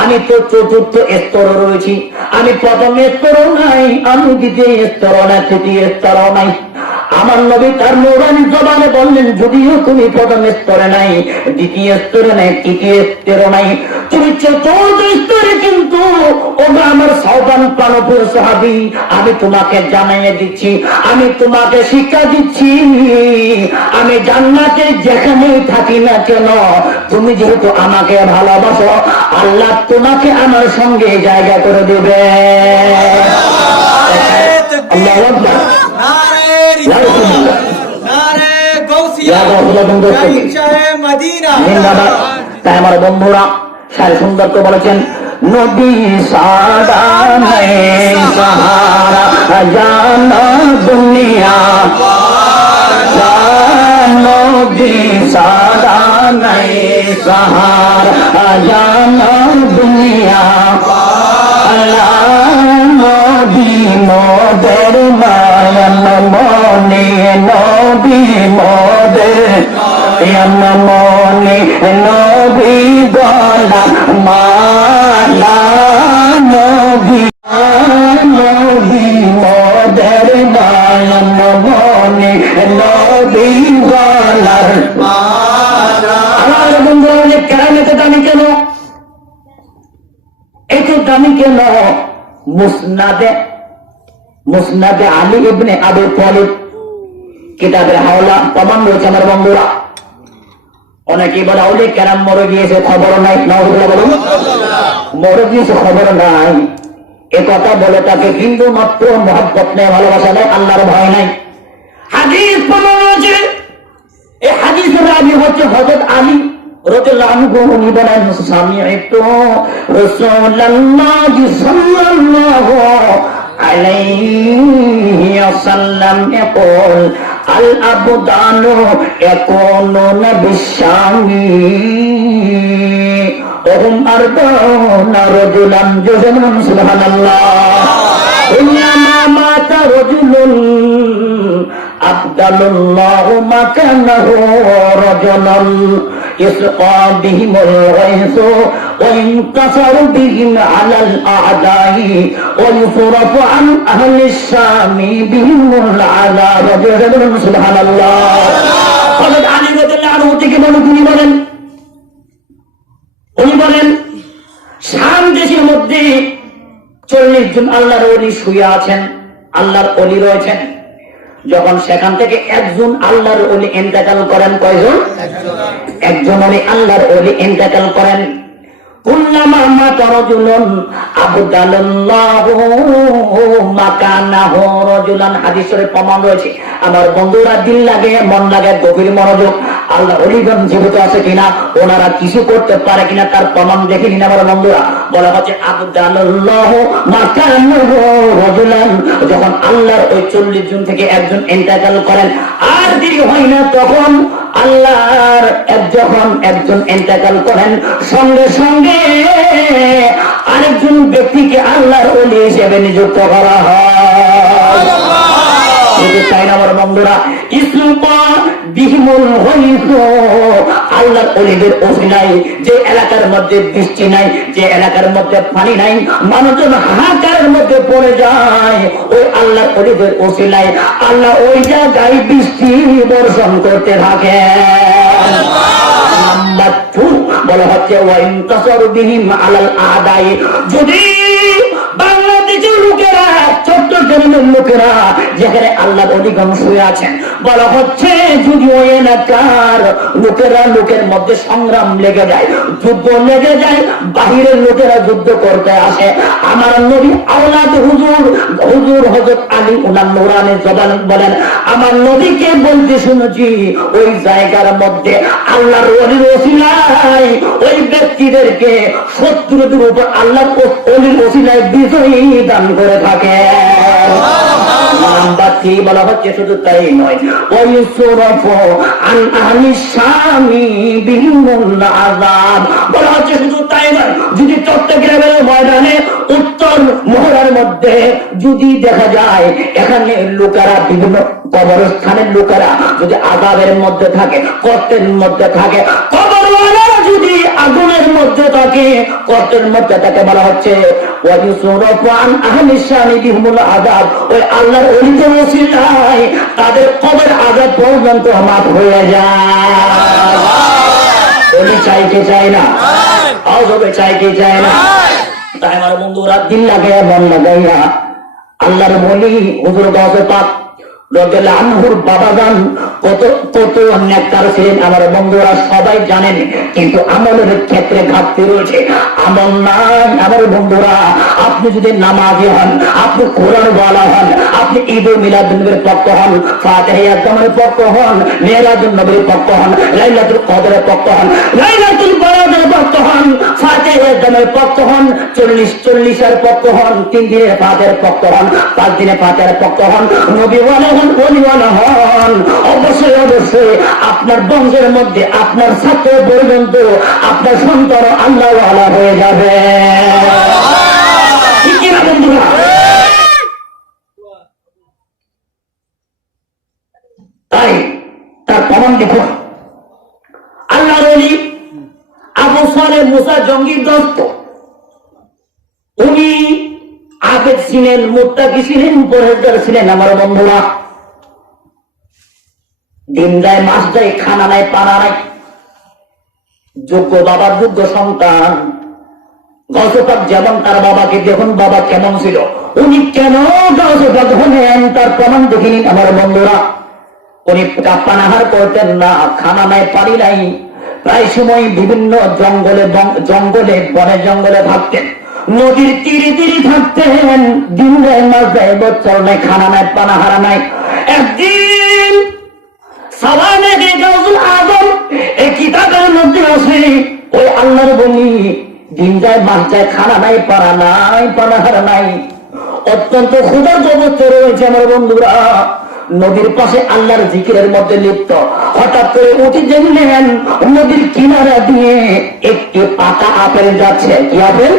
আমি তো চতুর্থ স্তরে রয়েছি, আমি প্রথম স্তরও নাই, আমি দ্বিতীয় স্তরও না, তৃতীয় স্তরও নাই। আমার নবী তার নূরানী জবানে বললেন, যদিও তুমি প্রথম স্তরে নাই, দ্বিতীয় স্তরে নাই, তৃতীয় স্তরে নাই, তুমি চতুর্থ স্তরে, কিন্তু ওগো আমার সাওবান প্রাণপ্রিয় সাহাবী, আমি তোমাকে জানাইয়ে দিচ্ছি, আমি তোমাকে শিক্ষা দিচ্ছি, আমি জান্নাতে যেখানেই থাকি না কেন, তুমি যেহেতু আমাকে ভালোবাসো, আল্লাহ তোমাকে আমার সঙ্গে জায়গা করে দেবে। আল্লাহু আকবার। তাই আমার বন্ধুরা সারি সুন্দর তো বলেছেন, নবী সাদা নাই সাহারা জানা দুনিয়া, নবী সাদা নাই সাহারা জানা দুনিয়া, নবী মোদের মায়ান মনে, নবী মোদের মনে, নবী গলা মালা, নবী নবী মোদের মায়ান মনে, নবী গলার মালা। আমার বন্ধু অনেক কেন এত দামি কেন? এত দামি কেন? মুসনাদে আলী ইবনে আবু তালিব কিতাবের হাওলা প্রমাণ রয়েছে। আমার বন্ধুরা, অনেকেই বলে আউলিয়া কেরাম মরে গিয়েছে, খবর নাই, নাউযুবিল্লাহ বলুন, মরে গিয়েছে খবর নাই, এ কথা বলে তাকে হিন্দু মাত্র মহব্বত নেই, ভালোবাসা নেই, আল্লাহর ভয় নাই। হাদিস প্রমাণ রয়েছে, এই হাদিসের রাবী হচ্ছে হযরত আলী রাদিয়াল্লাহু আনহু। উনি বলেন, সামি'তু রাসূলুল্লাহ সাল্লাল্লাহু আলাইহি ওয়াসাল্লাম ইয়াকুল আল আবদানু ইয়াকুনুনা বিশামি ওয়া হুম আরবাউনা রাজুলান, সুবহানাল্লাহ। ইন্নামা মাতা রাজুলুন আবদালুল্লাহু মাকানাহু রাজুলান يسقى بهم الغيث وينتصر بهم على الأعداء ويصرف عن أهل الشام بهم العذاب। سبحان الله। হযরত আলী রাদিয়াল্লাহু আনহু থেকে বলেন, উনি বলেন শাম দেশের মধ্যে 40 জন আল্লাহর ওলি শুয়ে আছেন, আল্লাহর ওলি রয়েছেন। যখন সেখান থেকে একজন আল্লাহর ওলি ইন্তেকাল করেন, কয়জন? একজন ওলি আল্লাহর ওলি ইন্তেকাল করেন। কুল্লামা মাতা রাজুলুন আবদালাল্লাহু মাকানাহু রাজুলান, হাদিসের প্রমাণ রয়েছে। আমার বন্ধুরা দিল লাগে, মন লাগে, গভীর মনোযোগ। আল্লাহ ওলিগণ জীবিত আছে কিনা, ওনারা কিছু করতে পারে কিনা তার প্রমাণ দেখে নিন আমার বন্ধুরা। বলা হচ্ছে আবদালাল্লাহু মাকানাহু রাজুলান, যখন আল্লাহর ওই 40 জন থেকে একজন ইন্তেকাল করেন, আর দেরি হয় না, তখন আল্লাহর যখন একজন ইন্তেকাল করেন, সঙ্গে সঙ্গে আরেকজন ব্যক্তিকে আল্লাহর ওলি হিসেবে নিযুক্ত করা হয়। তাই না আমার বন্ধুরা? আল্লাহর ওলিদের ওসিলায় যে এলাকার মধ্যে বৃষ্টি নাই, যে এলাকার মধ্যে পানি নাই, মানুষজন হাহাকারের মধ্যে পড়ে যায়, ওই আল্লাহর ওলিদের ওসিলায় আল্লাহ ওই জায়গায় বৃষ্টি বর্ষণ করতে থাকে। নাম্বার 2 বলা হচ্ছে যদি বাংলাদেশের লোকেরা, চট্টগ্রামের লোকেরা যেখানে আল্লাহ অলিগণ শুয়ে আছেন, বলা হচ্ছে যদি ওই এলাকার লোকেরা লোকের মধ্যে সংগ্রাম লেগে যায়, যুদ্ধ লেগে যায়, বাহিরের লোকেরা যুদ্ধ করতে আসে, আমার নবী আওলাদ হুজুর হযরত আলী ওনার নূরানি জবান বলেন, আমার নবীকে বলতে শুনেছি ওই জায়গার মধ্যে আল্লাহর ওলির ওসিলায় ওই ব্যক্তিদেরকে শত্রুদের উপর আল্লাহর ওলির ওসিলায় বিজয়ী দান করে থাকে। নাম্বার 3 বলা হচ্ছে শুধু তাই নয়, বলা হচ্ছে শুধু তাই নয়, যদি চট্টগ্রামের ময়দানে উত্তর মোহরার মধ্যে যদি দেখা যায় এখানে লোকেরা, বিভিন্ন কবরস্থানের লোকেরা যদি আযাবের মধ্যে থাকে, কষ্টের মধ্যে থাকে, কবরওয়ালারা যদি আগুনের মধ্যে থাকে, কষ্টের মধ্যে থাকে, বলা হচ্ছে ওই আল্লাহর ওলিদের ওসিলায় তাদের কবর আযাব পর্যন্ত মাফ হয়ে যায়। ওলি চাইতে চায় না, আযাবে চাইতে চায় না। তাই আমার বন্ধুরা দিল লাগাইয়া, মন লাগাইয়া আল্লাহর ওলি হুজুর গাউসে পাক রাদিয়াল্লাহু আনহুর বাবাজান কত কত নেককার ছিলেন আমার বন্ধুরা সবাই জানেন, কিন্তু আমলের ক্ষেত্রে ঘাটতি রয়েছে, আমল নাই আমার বন্ধুরা। আপনি যদি নামাজি হন, আপনি কোরআন ওয়ালা হন, আপনি ঈদ মিলাদুন নবীর পক্ষ হন, ফাতিহা জামানের পক্ষ হন, মিরাজুন নবীর পক্ষ হন, লাইলাতুল কদরের পক্ষ হন, লাইলাতুল বরাদের পক্ষ হন, ফাতিহা জামানের পক্ষ হন, 40 এর পক্ষ হন, 3 দিনের ফাতিহার পক্ষ হন, 5 দিনের ফাতিহার পক্ষ হন, নবী ওয়ালা হন, ওলিওয়ালা হন, অবশ্যই অবশ্যই আপনার বংশের মধ্যে আপনার ছাত্র পর্যন্ত আপনার সন্তান আল্লাহ ওয়ালা হয়ে যাবে। ঠিক কিনা বন্ধুরা? তাই তার প্রমাণ দেখুন। আল্লাহর ওলি আবু সালেহ মুসা জঙ্গির দোস্ত, উনি আবেদ ছিলেন, মুত্তাকি ছিলেন, পরহেজগার ছিলেন আমার বন্ধুরা। দিন যায়, মাস যায়, খানা নাই, পানা নাই, যোগ্য বাবার যোগ্য সন্তান। গাউসে পাক যেমন তার বাবাকে দেখুন, বাবা কেমন ছিল, উনি কেন গাউসে পাক হলেন তার প্রমাণ দেখে নিন আমার বন্ধুরা। উনি পানাহার করতেন না, খানা নাই, পানি নাই, প্রায় সময় বিভিন্ন জঙ্গলে বনে জঙ্গলে থাকতেন, নদীর তীরে তীরে থাকতেন, দিন যায়, মাস যায়, বছর নাই, খানা নাই, পানাহারা নাই। একদিন সাওয়ানে গাউসুল আজম এই কিতাবের মধ্যে আছে, ওই আল্লাহর বলি দিন যায়, মাস যায়, খানা নাই, পানা নাই, পানাহারা নাই, অত্যন্ত ক্ষুধার অবস্থায় রয়েছে আমার বন্ধুরা। নদীর পাশে আল্লাহর জিকিরের মধ্যে লিপ্ত, হঠাৎ করে উঠে দেখলেন নদীর কিনারা দিয়ে একটি পাকা আপেল যাচ্ছে। কি আপেল?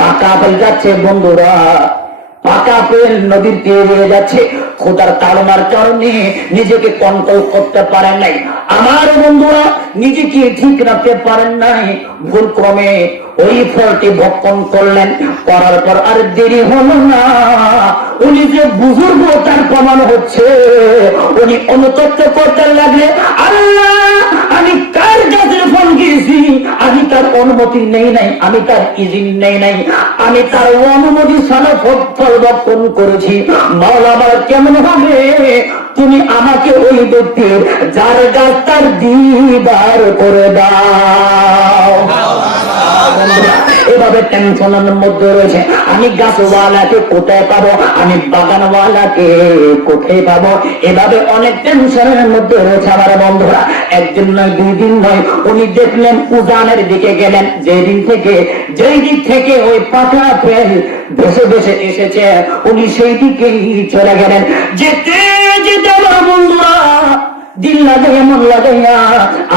পাকা আপেল যাচ্ছে বন্ধুরা, পাকা আপেল নদীর তীরে যাচ্ছে। খোদার তাড়নার কারণে নিজেকে কন্ট্রোল করতে পারেন নাই আমার বন্ধুরা, নিজেকে ঠিক রাখতে পারেন নাই, ভুল ক্রমে ওই ফলটি ভক্ষণ করলেন। করার পর আর দেরি হলো না, উনি যে বুজুর্গ তার প্রমাণ হচ্ছে, উনি অনুতপ্ত করতে লাগলে, আল্লাহ আমি কার গাছের যখন গিয়েছি আমি তার অনুমতি নেই নাই, আমি তার ইজিন নেই নাই, আমি তার অনুমতি ছাড়া ফল বক্ষণ করেছি। মাওলা আমার কেমন হবে তুমি আমাকে ওই ব্যক্তির যার গাছ তার দিদার করে দাও। এভাবে টেনশনের মধ্যে রয়েছে, আমি গাছওয়ালাকে কোথায় পাবো, আমি বাগানওয়ালাকে কোথায় পাবো, এভাবে অনেক টেনশনের মধ্যে রয়েছে আমার বন্ধুরা। একদিন নয়, দুই দিন নয়, উনি দেখলেন উজানের দিকে গেলেন, যেই দিক থেকে ওই পাকা ফেল ভেসে ভেসে এসেছে, উনি সেই দিকেই চলে গেলেন। যেতে যেতে আমার বন্ধুরা দিল লাগাইয়া মন লাগাইয়া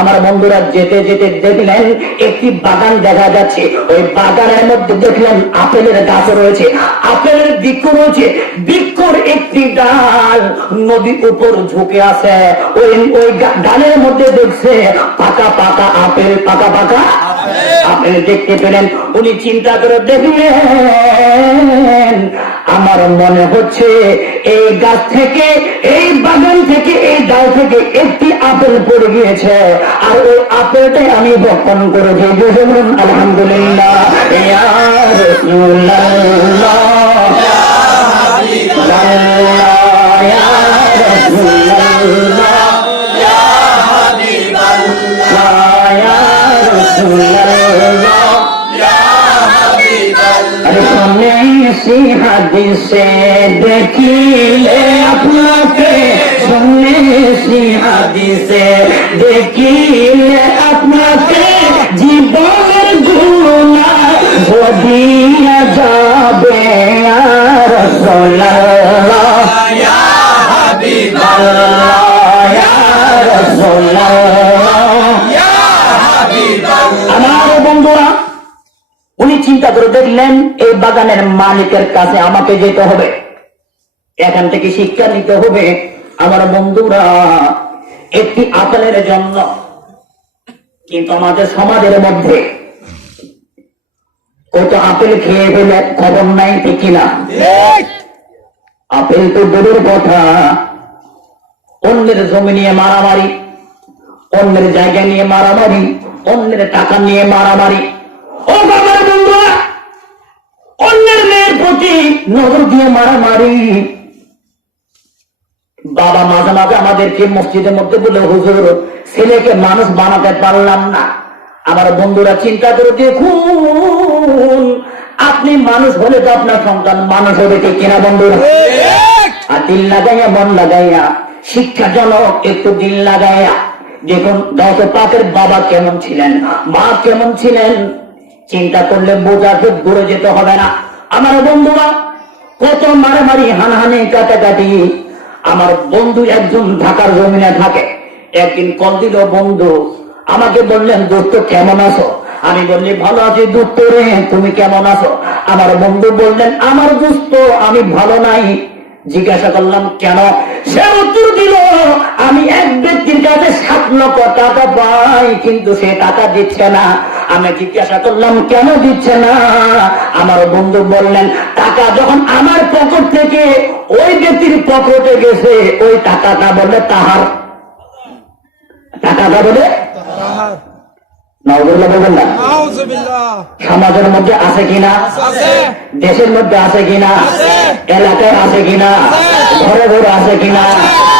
আমার বন্ধুরা যেতে যেতে দেখলেন একটি বাগান দেখা যাচ্ছে। ওই বাগানের মধ্যে দেখলেন আপেলের গাছ রয়েছে, আপেলের বৃক্ষ রয়েছে, বৃক্ষর একটি ডাল নদীর উপর ঝুঁকে আছে। ওই ডালের মধ্যে দেখছে পাকা পাকা আপেল, পাকা পাকা আপেল দেখতে পেলেন। উনি চিন্তা করে দেখলেন আমার মনে হচ্ছে এই গাছ থেকে, এই বাগান থেকে, এই ডাল থেকে একটি আপেল পড়ে গিয়েছে, আর ওই আপেলটাই আমি বপন করেছি। বলুন আলহামদুলিল্লাহ। ইয়া রাসূলুল্লাহ, ইয়া হাবিবাল্লাহ, ইয়া রাসূলুল্লাহ, ইয়া হাবিবাল্লাহ, ইয়া রাসূলুল্লাহ, ইয়া হাবিবাল্লাহ। শুনেছি হাদিসে দেখিলে আপনাকে, শুনেছি হাদিসে দেখিলে আপনাকে, জীবনের গুনাহ ধরিয়া যাবে। ইয়া রাসূলুল্লাহ, ইয়া হাবিবাল্লাহ, ইয়া রাসূলুল্লাহ, ইয়া হাবিবাল্লাহ। আমার বন্ধুরা, উনি চিন্তা করে দেখলেন এই বাগানের মালিকের কাছে আমাকে যেতে হবে, এখান থেকে শিক্ষা নিতে হবে। আমার বন্ধুরা, একটি আপেলের জন্য কিন্তু আমাদের সমাজের মধ্যে কত আপেল খেয়ে ফেলে খবর নাই, ঠিক কিনা? আপেল তো দূরের কথা, অন্যের জমি নিয়ে মারামারি, অন্যের জায়গা নিয়ে মারামারি, অন্যের টাকা নিয়ে মারামারি। ও বাবার বন্ধুরা, অন্যের মেয়ের প্রতি নজর দিয়ে মারামারি। বাবা মাঝে মাঝে আমাদেরকে মসজিদের মধ্যে বলে, হুজুর ছেলেকে মানুষ বানাতে পারলাম না। আমার বন্ধুরা চিন্তা করে দেখুন, আপনি মানুষ হলে তো আপনার সন্তান মানুষ হবে, ঠিক কিনা বন্ধুরা? আর দিল লাগাইয়া মন লাগাইয়া, শিক্ষাজনক একটু দিল লাগাইয়া দেখুন দশ পাকের বাবা কেমন ছিলেন, মা কেমন ছিলেন, চিন্তা করলে বোঝাতে দূরে যেতে হবে না। আমার বন্ধুরা, কত মারামারি, হানাহানি, কাটাকাটি। আমার বন্ধু একজন ঢাকার জমিনে থাকে, একদিন কল দিল বন্ধু, আমাকে বললেন দোস্ত কেমন আছো? আমি বললি ভালো আছি দোস্ত রে, তুমি কেমন আছো? আমার বন্ধু বললেন আমার দোস্ত আমি ভালো নাই। জিজ্ঞাসা করলাম কেন? সে উত্তর দিল আমি এক ব্যক্তির কাছে 7 লক্ষ টাকা পাই, কিন্তু সে টাকা দিচ্ছে না। আমি জিজ্ঞাসা করলাম কেন দিচ্ছে না? আমার বন্ধু বললেন টাকা যখন আমার পকেট থেকে ওই ব্যক্তির পকেটে গেছে, ওই টাকাটা বলে তাহার, টাকাটা বলে নাউজুবিল্লাহ বলবেন না। সমাজের মধ্যে আছে কিনা? দেশের মধ্যে আছে কিনা? এলাকায় আছে কিনা? ঘরে ঘরে আছে কিনা?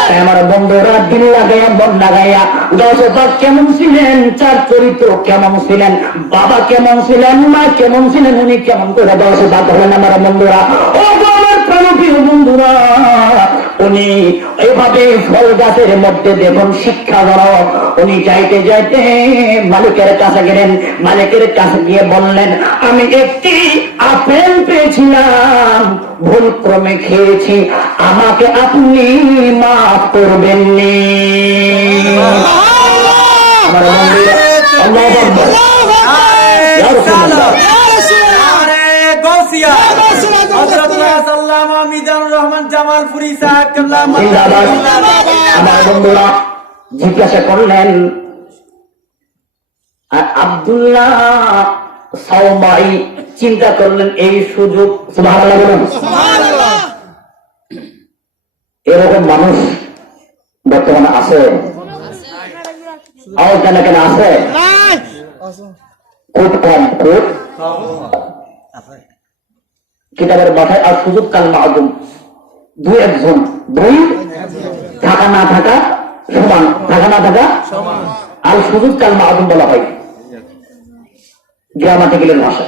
তাই আমার বন্ধুরা দিল লাগাইয়া মন লাগাইয়া, দশবাক কেমন ছিলেন, চার চরিত্র কেমন ছিলেন, বাবা কেমন ছিলেন, মা কেমন ছিলেন, উনি কেমন করে দশবাক হলেন আমার বন্ধুরা। ও আমার প্রাণপ্রিয় বন্ধুরা, উনি এইভাবে ফল গাছের মধ্যে দেখুন শিক্ষাজনক। উনি যাইতে যাইতে মালিকের কাছে গেলেন, মালিকের কাছে গিয়ে বললেন আমি একটি আপেল পেয়েছিলাম, ভুল ক্রমে খেয়েছি, আমাকে আপনি মাফ করবেন নি। আমার বন্ধুরা, আল্লাহু আকবার। ইয়া রাসূলুল্লাহ, আমার বন্ধুরা জিজ্ঞাসা করলেন আব্দুল্লাহ সাওমাই, চিন্তা করলেন এই সুযোগ, সুবহানাল্লাহ বলুন, এরকম মানুষ বর্তমানে আছে? আওয়াজ কেন কেন আছে? কোট কম, কোট কিতাবের মাথায় আর সুযোগ কাল মাহুম, দুই একজন, দুই থাকা না থাকা সমান, থাকা না থাকা আর সুযোগ কাল মাহুম বলা হয় গ্রামাটিক্যালের ভাষা।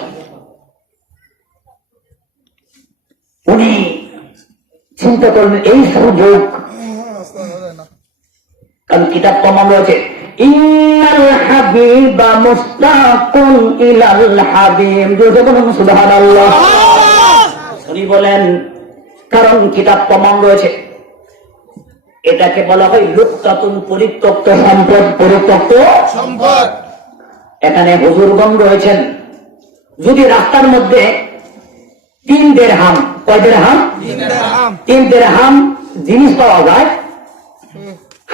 উনি চিন্তা করলেন এই সুযোগ, কারণ কিতাব প্রমাণ রয়েছে ইন্নাল হাবিবা মুস্তাকুন ইলাল হাবিব, সুবহানাল্লাহ। উনি বলেন কারণ কিতাব প্রমাণ রয়েছে, এটাকে বলা হয় লুক্তাতুন, পরিত্যক্ত সম্পদ, পরিত্যক্ত সম্পদ। এখানে হুজুরগণ রয়েছেন, যদি রাস্তার মধ্যে 3 দিরহাম, কয় দিরহাম? 3 দিরহাম জিনিস পাওয়া যায়,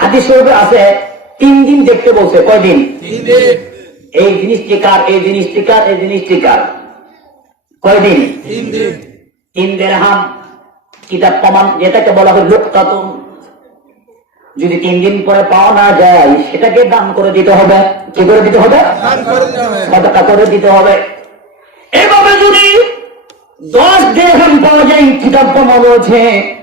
হাদিস শরীফে আছে 3 দিন দেখতে বলছে, কয় দিন? 3 দিন। এই জিনিসটি কার? এই জিনিসটি কার? এই জিনিসটি কার? কয় দিন? 3 দিন। 3 দিরহাম কিতাব প্রমাণ, যেটাকে বলা হয় লুক্তাতুন, যদি 3 দিন পরে পাওয়া না যায় সেটাকে দান করে দিতে হবে। কি করে দিতে হবে? সাদাকা করে দিতে হবে। এভাবে যদি 10 দিরহাম পাওয়া যায়, কিতাব প্রমাণ রয়েছে,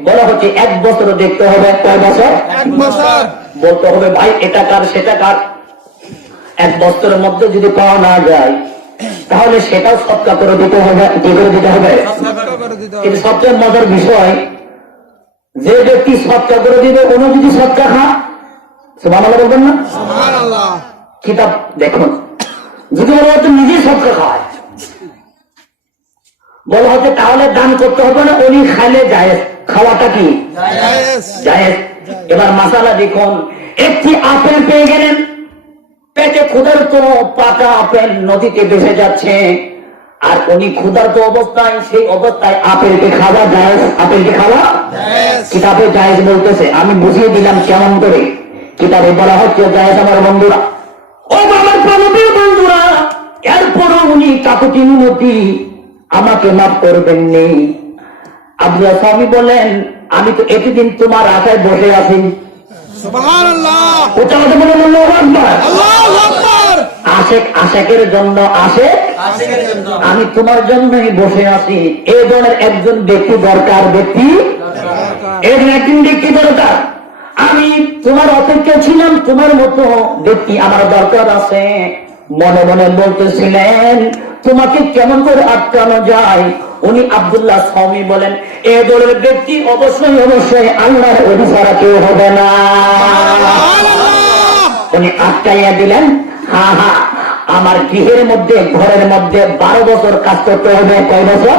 বলা হচ্ছে 1 বছর দেখতে হবে। কয় বছর? 1 বছর। বলতে হবে ভাই এটা কার সেটা কার। 1 বছরের মধ্যে যদি পাওয়া না যায় তাহলে সেটাও সৎকা করে দিতে হবে। কি করে দিতে হবে? কিন্তু সবচেয়ে মজার বিষয়, যে ব্যক্তি সৎকা করে দিবে উনি যদি সৎকা খান, সুবহানাল্লাহ বলবেন না? সুবহানাল্লাহ। কিতাব দেখুন, যদি বলা হচ্ছে নিজেই সৎকা খায়, বলা হচ্ছে তাহলে দান করতে হবে না, উনি খাইলে জায়েজ। খাওয়াটা কি জায়েজ। এবার মাসালা দেখুন, একটি আপেল পেয়ে গেলেন, পেটে ক্ষুধার্ত, পাকা আপেল নদীতে ভেসে যাচ্ছে, আর উনি ক্ষুধার্ত অবস্থায়, সেই অবস্থায় আপেলকে খাওয়া জায়েজ? আপেলকে খাওয়া কিতাবে জায়েজ বলতেছে, আমি বুঝিয়ে দিলাম কেমন করে। কিতাবে বলা হচ্ছে জায়েজ আমার বন্ধুরা, ও আমার প্রাণপ্রিয় বন্ধুরা। এরপরও উনি কাকুতি মিনতি, আমাকে মাফ করবেন নেই। আব্দুল্লাহ স্বামী বলেন, আমি তো এতদিন তোমার আশায় বসে আছি। সুবহানাল্লাহ। ওটা বলেন আল্লাহু আকবার। আল্লাহু আকবার। আশিক আশিকের জন্য আসে, আমি তোমার জন্যই বসে আছি। এই ধরনের একজন ব্যক্তি দরকার, ব্যক্তি একজন ব্যক্তি দরকার। আমি তোমার অপেক্ষা ছিলাম, তোমার মতো ব্যক্তি আমার দরকার আছে। মনে মনে বলতেছিলেন তোমাকে কেমন করে আটকানো যায়। উনি আব্দুল্লাহ স্বামী বলেন, এ দলের ব্যক্তি অবশ্যই অবশ্যই আল্লাহর ওলি ছাড়া কেউ হবে না। উনি আটকাইয়া দিলেন, হ্যাঁ হ্যাঁ, আমার গৃহের মধ্যে, ঘরের মধ্যে 12 বছর কাজ করতে হবে। কয় বছর?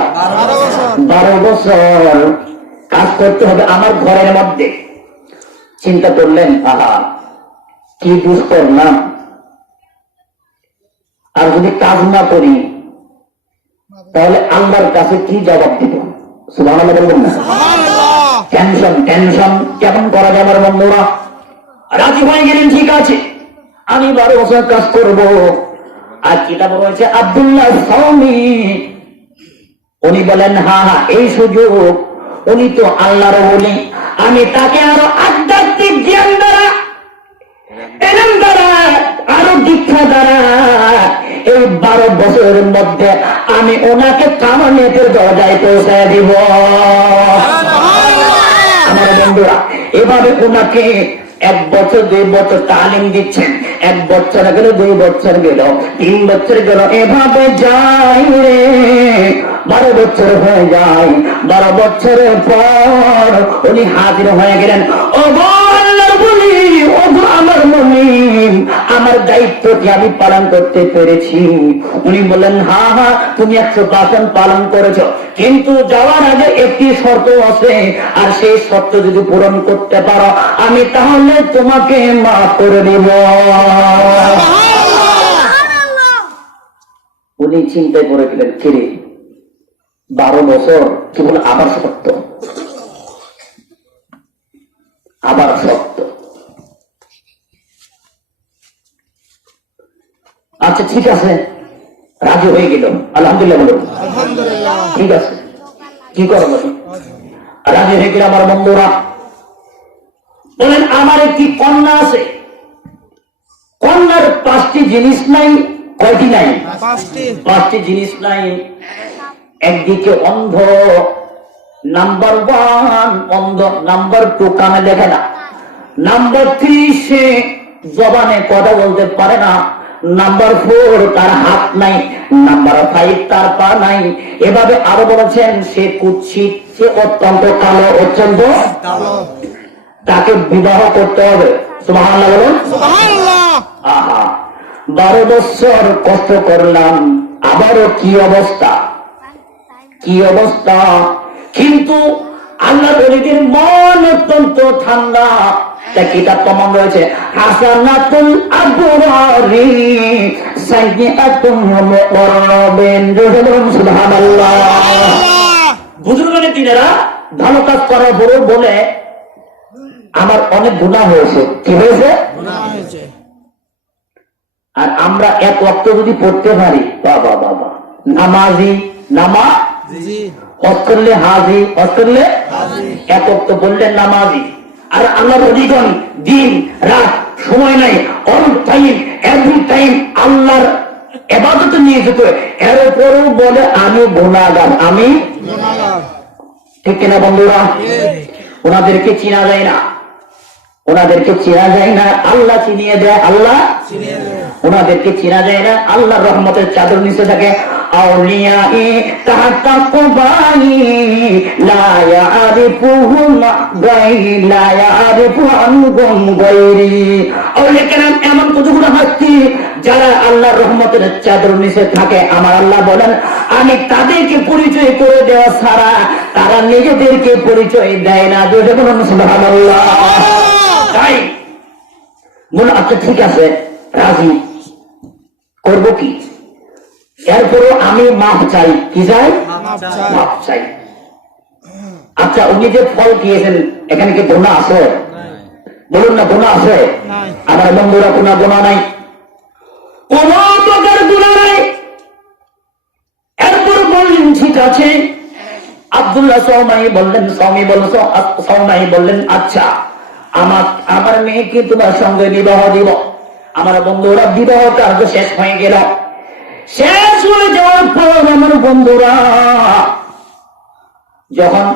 12 বছর কাজ করতে হবে আমার ঘরের মধ্যে। চিন্তা করলেন, আহা কি দুষ্কর না, আর যদি কাজ না করি তাহলে আল্লাহর কাছে কি জবাব দিব? সুবহানাল্লাহ বলবেন না? টেনশন টেনশন, কেমন করা যায় আমার বন্ধুরা? রাজি হয়ে গেলেন, ঠিক আছে আমি 12 বছর কাজ করব। আর কিতাব রয়েছে আব্দুল্লাহ স্বামী, উনি বলেন হ্যাঁ হ্যাঁ এই সুযোগ, উনি তো আল্লাহর ওলি, আমি তাকে আরো আধ্যাত্মিক জ্ঞান দ্বারা, এলম দ্বারা, আরো দীক্ষা দ্বারা এই 12 বছরের মধ্যে আমি ওনাকে কামানিয়াতের দরজায় পৌঁছায় দিব। আমার বন্ধুরা, এভাবে ওনাকে 1 বছর 2 বছর তালিম দিচ্ছেন। 1 বছর গেল, 2 বছর গেল, 3 বছর গেল, এভাবে যাই রে 12 বছর হয়ে যায়। 12 বছরের পর উনি হাজির হয়ে গেলেন। ও আল্লাহর বলি, ও আমার মুমিন, আমার দায়িত্বটি আমি পালন করতে পেরেছি। উনি বললেন, হ্যাঁ হ্যাঁ তুমি 100% পালন করেছো, কিন্তু যাওয়ার আগে একটি শর্ত আছে, আর সেই শর্ত যদি পূরণ করতে পারো আমি তাহলে তোমাকে মাফ করে দিব। উনি চিন্তায় পড়ে গেলেন, কিরে 12 বছর কেবল আবার শর্ত, আবার শর্ত। আচ্ছা ঠিক আছে, রাজি হয়ে গেল। আলহামদুলিল্লাহ বলুন, ঠিক আছে, কি করবো? রাজি হয়ে গেল আমার বন্ধুরা। বলেন আমার একটি কন্যা আছে, কন্যার 5টি জিনিস নাই, কয়টি নাই? পাঁচটি। পাঁচটি জিনিস নাই। একদিকে অন্ধ, নাম্বার 1 অন্ধ, নাম্বার 2 কানে দেখে না, নাম্বার 3 সে জবানে কথা বলতে পারে না, নাম্বার 4 তার হাত নাই, নাম্বার 5 তার পা নাই। এভাবে আরো বলেছেন সে কুৎসিত, সে অত্যন্ত কালো, অত্যন্ত কালো। তাকে বিবাহ করতে হবে। সুবহানাল্লাহ বলুন। সুবহানাল্লাহ। আহা, 12 বছর কষ্ট করলাম, আবারও কি অবস্থা, কি অবস্থা। কিন্তু আল্লাহ ওলিদের মন অত্যন্ত ঠান্ডা। তা কিতাব প্রমাণ রয়েছে, হাসানাতুল আবরারি সাইয়্যাতুল মুকাররাবিন। সুবহানাল্লাহ। বুজুর্গনে তিনারা ভালো কাজ করার পরও বলে আমার অনেক গুনাহ হয়েছে। কি হয়েছে? গুনাহ হয়েছে। আর আমরা এক ওয়াক্ত যদি পড়তে পারি, বাবা বাবা, নামাজি, নামাজ জি। হজ করলে হাজি, হজ করলে এক ওয়াক্ত বললেন নামাজি। আর আল্লাহর অধিগণ দিন রাত সময় নাই, অল টাইম এভরি টাইম আল্লাহর ইবাদতে নিয়োজিত, এর উপরও বলে আমি গুনাহগার, আমি গুনাহগার। ঠিক কিনা বন্ধুরা? ওনাদেরকে চিনা যায় না, ওনাদেরকে চেনা যায় না, আল্লাহ চিনিয়ে দেয়, আল্লাহ চিনিয়ে দেয়। ওনাদেরকে চেনা যায় না, আল্লাহর রহমতের চাদর নিচে থাকে। আউলিয়ায়ে তাহাতা কুবাই লা ইয়ারিফুহুম গায়রি, লা ইয়ারিফু আনহুম গায়রি। আউলিয়া কেরাম এমন কতগুলো হাস্তি যারা আল্লাহর রহমতের চাদর নিচে থাকে, আমার আল্লাহ বলেন আমি তাদেরকে পরিচয় করে দেওয়া ছাড়া তারা নিজেদেরকে পরিচয় দেয় না। জোরে বলুন সুবহানাল্লাহ। তাই বলে আচ্ছা ঠিক আছে, রাজি, করবো কি? এরপরও আমি মাপ চাই। কি চাই? মাপ চাই। আচ্ছা উনি যে ফল দিয়েছেন এখানে কি গোনা আছে? বলুন না, গোনা আছে? নাই। আমার বন্ধুরা কোনো গোনা নাই, কোন প্রকার গোনা নাই। এরপর বললেন ঠিক আছে। আব্দুল্লাহ সৌমাই বললেন, সৌমাই বললেন আচ্ছা আমার মেয়েকে তোমার সঙ্গে বিবাহ দিব। আমার বন্ধুরা বিবাহ কার্য শেষ হয়ে গেল। শেষ হয়ে যাওয়ার পর আমার বন্ধুরা যখন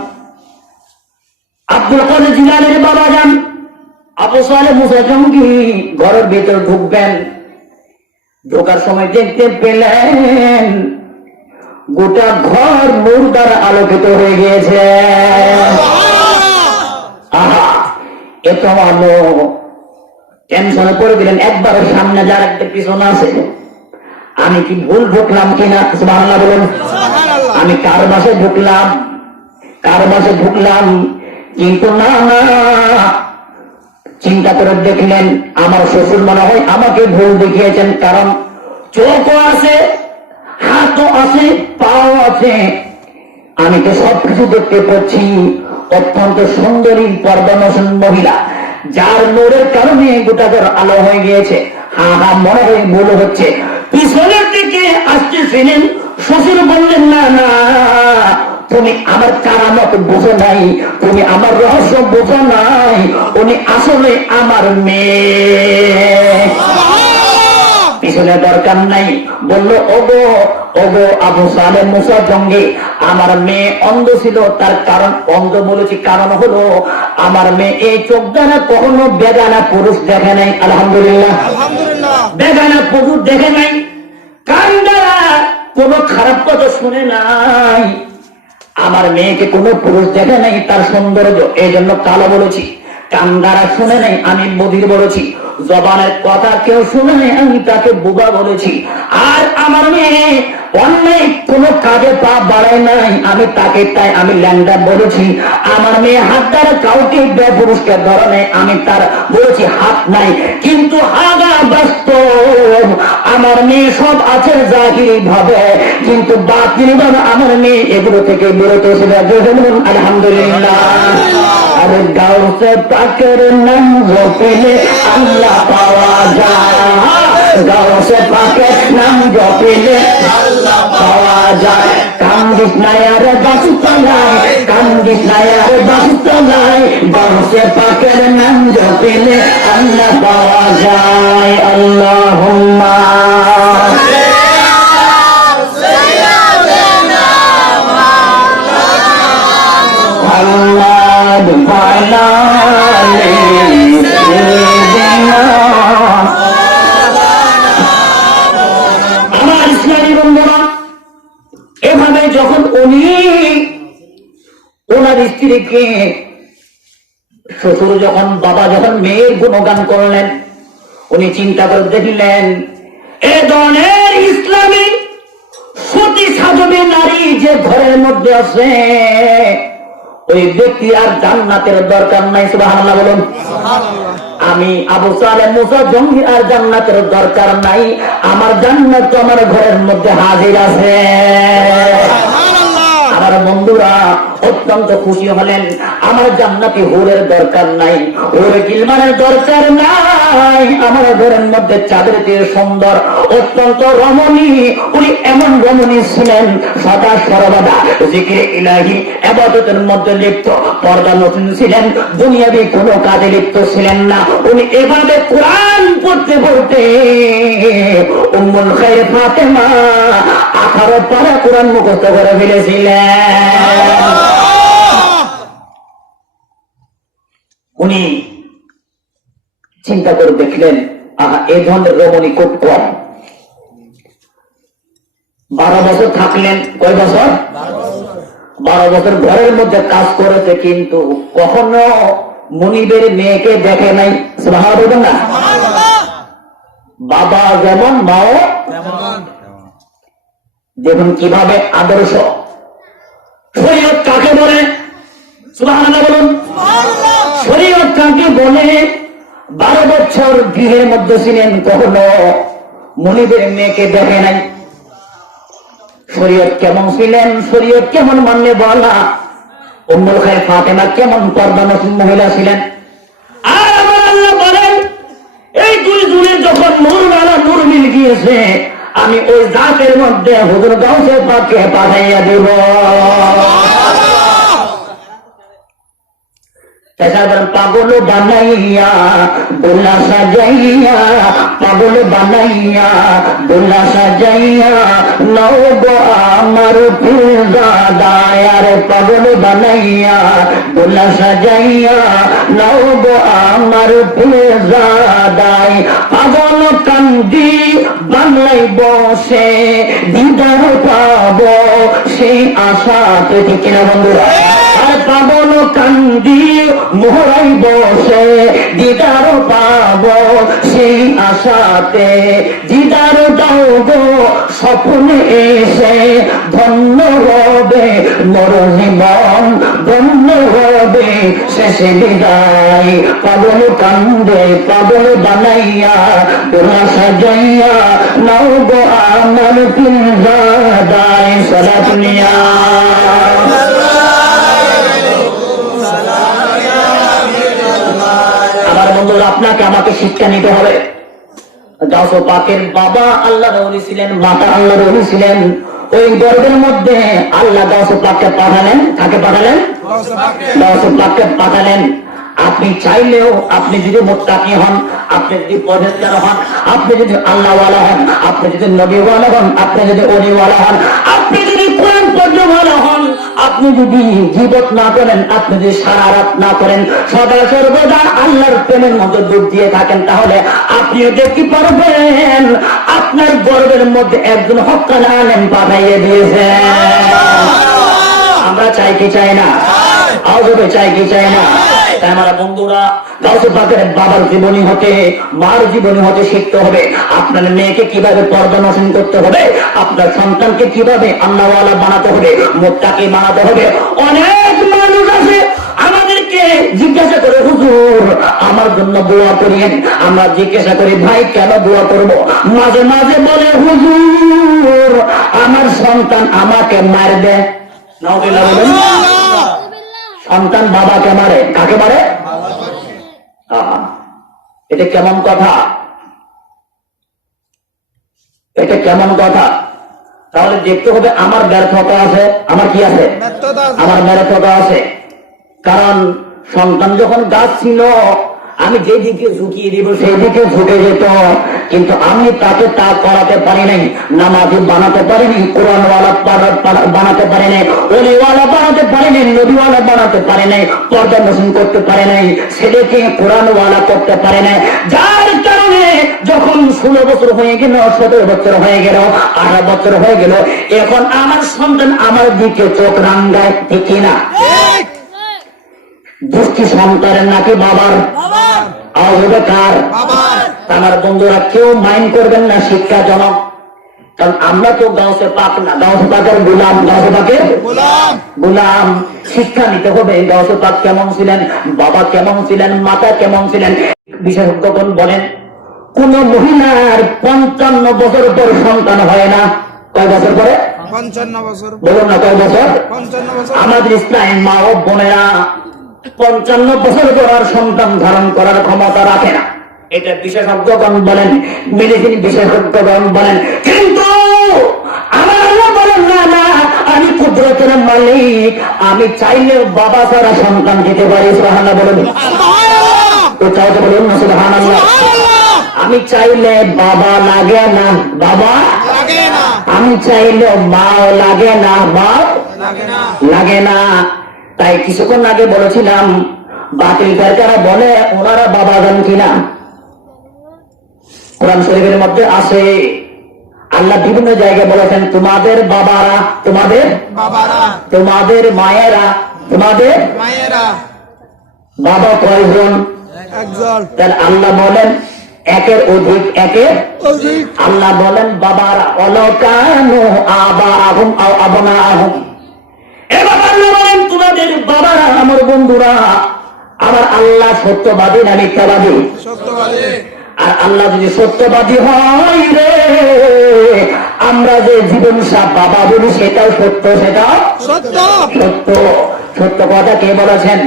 আব্দুল কাদের জিলানীর বাবা যান আবু সালেহ মুসা জঙ্গি ঘরের ভিতর ঢুকবেন, ঢোকার সময় দেখতে পেলেন গোটা ঘর নূর দ্বারা আলোকিত হয়ে গিয়েছে। আহা, এত আলো, টেনশনে পড়ে দিলেন। একবার সামনে যার একটা পিছনে আছে, আমি কি ভুল ঢুকলাম কিনা? সুবহানাল্লাহ বলুন। আমি কার বাসে ঢুকলাম, কার বাসে ঢুকলাম? কিন্তু না না, চিন্তা করে দেখলেন আমার শ্বশুর মনে হয় আমাকে ভুল দেখিয়েছেন, কারণ চোখও আছে, হাতও আছে, পাও আছে, আমি তো সবকিছু দেখতে পাচ্ছি। অত্যন্ত সুন্দরী পর্দানসীন মহিলা, যার নূরের কারণে গোটা ঘর আলো হয়ে গিয়েছে। হা হা, মনে হয় ভুল হচ্ছে। পিছনের দিকে আসতেছিলেন, শ্বশুর বললেন না না, তুমি আমার কারামত বুঝো নাই, তুমি আমার রহস্য বুঝো নাই, উনি আসলে আমার মেয়ে। পিছনে দরকার নাই, বলল ওগো ওগো আবু সালেহ মুসা জঙ্গি, আমার মেয়ে অন্ধ ছিল, তার কারণ অন্ধ বলেছি কারণ হলো আমার মেয়ে এই চোখ দ্বারা কখনো বেগানা পুরুষ দেখে নাই। আলহামদুলিল্লাহ, আলহামদুলিল্লাহ। বেগানা পুরুষ দেখে নাই, কান দ্বারা কোনো খারাপ কথা শুনে নাই। আমার মেয়েকে কোনো পুরুষ দেখে নাই, তার সৌন্দর্য এই জন্য কালো বলেছি। কান দ্বারা শুনে নাই, আমি বধির বলেছি। জবানের কথা কেউ শুনে নাই, আমি তাকে বোবা বলেছি। আর আমার মেয়ে অন্যায় কোনো কাজে পা বাড়ায় নাই, আমি তাকে তাই আমি ল্যাংডা বলেছি। আমার মেয়ে হাত দ্বারা কাউকে বেপুরুষকে ধরে নেই, আমি তার বলেছি হাত নাই। কিন্তু আগা বাস্তব আমার মেয়ে সব আছে জাহিরি ভাবে, কিন্তু বাতিল ভাবে আমার মেয়ে এগুলো থেকে বিরত ছিল। আলহামদুলিল্লাহ। আরে গাউসে পাকের নাম জপিলে আল্লাহ পাওয়া যায়, গাউসে পাকের নাম জপিলে আল্লাহ পাওয়া যায়। কান্দিস নাই আরে বাসুতলায়, কান্দিস নাই আরে বাসুতলায়, গাউসে পাকের নাম জপিলে আল্লাহ পাওয়া যায়। আল্লাহুম্মা স্ত্রীকে শ্বশুর যখন বাবা যখন মেয়ের গুণগান করলেন, উনি চিন্তা করে দেখলেন এ ধরনের ইসলামী সতী সাধবী নারী যে ঘরের মধ্যে আছে ওই ব্যক্তি আর জান্নাতের দরকার নাই। সুবহানাল্লাহ বলুন। আমি আবু সালেহ মুসা জঙ্গি আর জান্নাতের দরকার নাই, আমার জান্নাত তো আমার ঘরের মধ্যে হাজির আছে। আমার বন্ধুরা অত্যন্ত খুশি হলেন, আমার জান্নাতি হুরের দরকার নাই, হুরে গিলমানের দরকার নাই, আমার ঘরের মধ্যে চাঁদের চেয়ে সুন্দর অত্যন্ত রমণী, উনি এমন রমণী ছিলেন সদা সর্বদা জিকিরে ইলাহি ইবাদতের মধ্যে লিপ্ত, পর্দা নতুন ছিলেন, দুনিয়াবি কোনো কাজে লিপ্ত ছিলেন না। উনি এভাবে কোরআন পড়তে পড়তে উম্মুল খায়র ফাতেমা 18 পারা কোরআন মুখস্থ করে ফেলেছিলেন। উনি চিন্তা করে দেখলেন আহা এই ধরনের রমণী খুব কম। 12 বছর থাকলেন। কয় বছর? 12 বছর ঘরের মধ্যে কাজ করেছে, কিন্তু কখনো মুনিবের মেয়েকে দেখে নাই। সুবহানাল্লাহ না? বাবা যেমন মাও দেখুন কিভাবে আদর্শ। শরীয়ত কাকে বলে? সুবহানাল্লাহ বলুন। শরীয়ত কাকে বলে? 12 বছর গৃহের মধ্যে ছিলেন, কখনো মুনিবের মেয়েকে দেখে নাই। শরীয়ত কেমন ছিলেন, শরীয়ত কেমন মানলে বলা, উম্মুল খায়র ফাতেমা কেমন পর্দানশীল মহিলা ছিলেন। আর আমার আল্লাহ বলেন এই দুই জনের যখন নূরওয়ালা নূর মিল গিয়েছে, আমি ওই জাতের মধ্যে হুজুর গাউসে পাককে পাঠাইয়া দেব। পাগল বানাইয়া দোলা সাজাইয়া, পাগল বানাইয়া দোলা সাজাইয়া নও গো আমার পীরজাদায়ার, পাগল বানাইয়া দোলা সাজাইয়া নও গো আমার পীরজাদাই, পাগল কান্দি বাংলায় বসে দিদার পাব সেই আশা। তো ঠিক কিনা বন্ধুরা? আর পাগল কান্দি মোহরাই বসে দিদার পাব সেই আশাতে, দিদার দাও গো স্বপ্নে এসে, ধন্য হবে মোর জীবন, ধন্য হবে শেষে বিদায়। পাগল কান্দে পাগল বানাইয়া দোলা সাজাইয়া নাও গো আমার পীরজাদায়। সালাত নিয়া আপনাকে আমাকে শিক্ষা নিতে হবে। গাউসে পাকের বাবা আল্লাহর ওলি ছিলেন, মাতা আল্লাহর ওলি ছিলেন। ওই গর্ভের মধ্যে আল্লাহ গাউসে পাককে পাঠালেন। কাকে পাঠালেন? গাউসে পাককে পাঠালেন। আপনি চাইলেও, আপনি যদি মুত্তাকি হন, আপনি যদি পরহেজগার হন, আপনি যদি আল্লাহওয়ালা হন, আপনি যদি নবীওয়ালা হন, আপনি যদি ওলিওয়ালা হন, আপনি যদি কোরআন পড়নেওয়ালা হন, আপনি যদি জীবত না করেন, আপনি যদি সারা রাত না করেন, সদা সর্বদা আল্লাহর প্রেমের মধ্যে ডুব দিয়ে থাকেন, তাহলে আপনিও দেখতে পারবেন আপনার গর্বের মধ্যে একজন হক্কানা আলেম পাঠাইয়ে দিয়েছেন। আমরা চাই কি চাই না? আওয়াজে চাই কি চাই না? তাই আমার বন্ধুরা, গাউসে পাকের বাবার জীবনী হতে, মার জীবনী হতে শিখতে হবে আপনার মেয়েকে কিভাবে পর্দা নষ্ট করতে হবে, আপনার সন্তানকে কিভাবে আল্লাহওয়ালা বানাতে হবে, মুত্তাকি বানাতে হবে। অনেক মানুষ আছে আমাদেরকে জিজ্ঞাসা করে হুজুর আমার জন্য দোয়া করিয়েন। আমরা জিজ্ঞাসা করি ভাই কেন দোয়া করব? মাঝে মাঝে বলে হুজুর আমার সন্তান আমাকে মারবে। নাউযুবিল্লাহ বলেন। সন্তান বাবাকে মারে। কাকে মারে? এটা কেমন কথা? এটা কেমন কথা? তাহলে দেখতে হবে আমার ব্যর্থতা আছে। আমার কি আছে? আমার ব্যর্থতা আছে। কারণ সন্তান যখন গাছ ছিল, আমি যেদিকে ঝুঁকিয়ে দিব সেই দিকে ঝুঁকে যেত, কিন্তু আমি তাকে তা করাতে পারি নাই। নামাজি বানাতে পারিনি, কোরআনওয়ালা বানাতে পারি নাই, ওলিওয়ালা বানাতে পারি নাই, নবীওয়ালা বানাতে পারি নাই, পর্দা নষ্ট করতে পারি নাই, ছেলেকে কোরআনওয়ালা করতে পারি নাই। যার কারণে যখন 16 বছর হয়ে গেল, 17 বছর হয়ে গেল, 18 বছর হয়ে গেল, এখন আমার সন্তান আমার দিকে চোখ রাঙ্গায়। ঠিক কিনা? দুষ্টি সন্তানের নাকি বাবার, আওয়াজ হবে কার? আমার বন্ধুরা কেউ মাইন্ড করবেন না শিক্ষাজনক, কারণ আমরা তো গাউসে পাক না, গাউসে পাকের গোলাম, গাউসে পাকের গোলাম। শিক্ষা নিতে হবে গাউসে পাক কেমন ছিলেন, বাবা কেমন ছিলেন, মাতা কেমন ছিলেন। বিশেষজ্ঞগণ বলেন কোন মহিলার 55 বছর পর সন্তান হয় না। কয় বছর পরে? 55 বছর। বলুন না কয় বছর? 55 বছর। আমাদের ইসলাম মা ও বোনেরা 55 বছর পর আর সন্তান ধারণ করার ক্ষমতা রাখে না। এটা বিশেষজ্ঞগণ বলেন, মেডিসিন বিশেষজ্ঞগণ বলেন। কিন্তু আমার আল্লাহ বলেন না না, আমি কুদরতের মালিক, আমি চাইলেও বাবা ছাড়া সন্তান দিতে পারি। সুবহানাল্লাহ বলুন। কোথাও তো বলুন না সুবহানাল্লাহ। আমি চাইলে বাবা লাগে না, বাবা লাগে না, আমি চাইলে মাও লাগে না, মা লাগে না। লাগে না। তাই কিছুক্ষণ আগে বলেছিলাম বাতিলকার যারা বলে ওনারা বাবা গান কিনা, কোরআন শরীফের মধ্যে আছে। আল্লাহ বিভিন্ন জায়গায় বলেছেন তোমাদের বাবারা, তোমাদের বাবারা, তোমাদের মায়েরা, তোমাদের মায়েরা বাবা কয়জন? একজন। তাহলে আল্লাহ বলেন একের অধিক, একের অধিক। আল্লাহ বলেন বাবারা অলকানু আবা আহুম আও আবনা আহুম। এবার আল্লাহ বলেন তোমাদের বাবারা, আমার বন্ধুরা, আমার আল্লাহ সত্যবাদী না মিথ্যাবাদী? সত্যবাদী। আর আল্লাহ যদি সত্যবাদী হয় রে, আমরা যে জীবন সাপ বাবা বলি সেটাও সত্য, সেটাও সত্য। সত্য। সত্য কথা কে বলেছেন?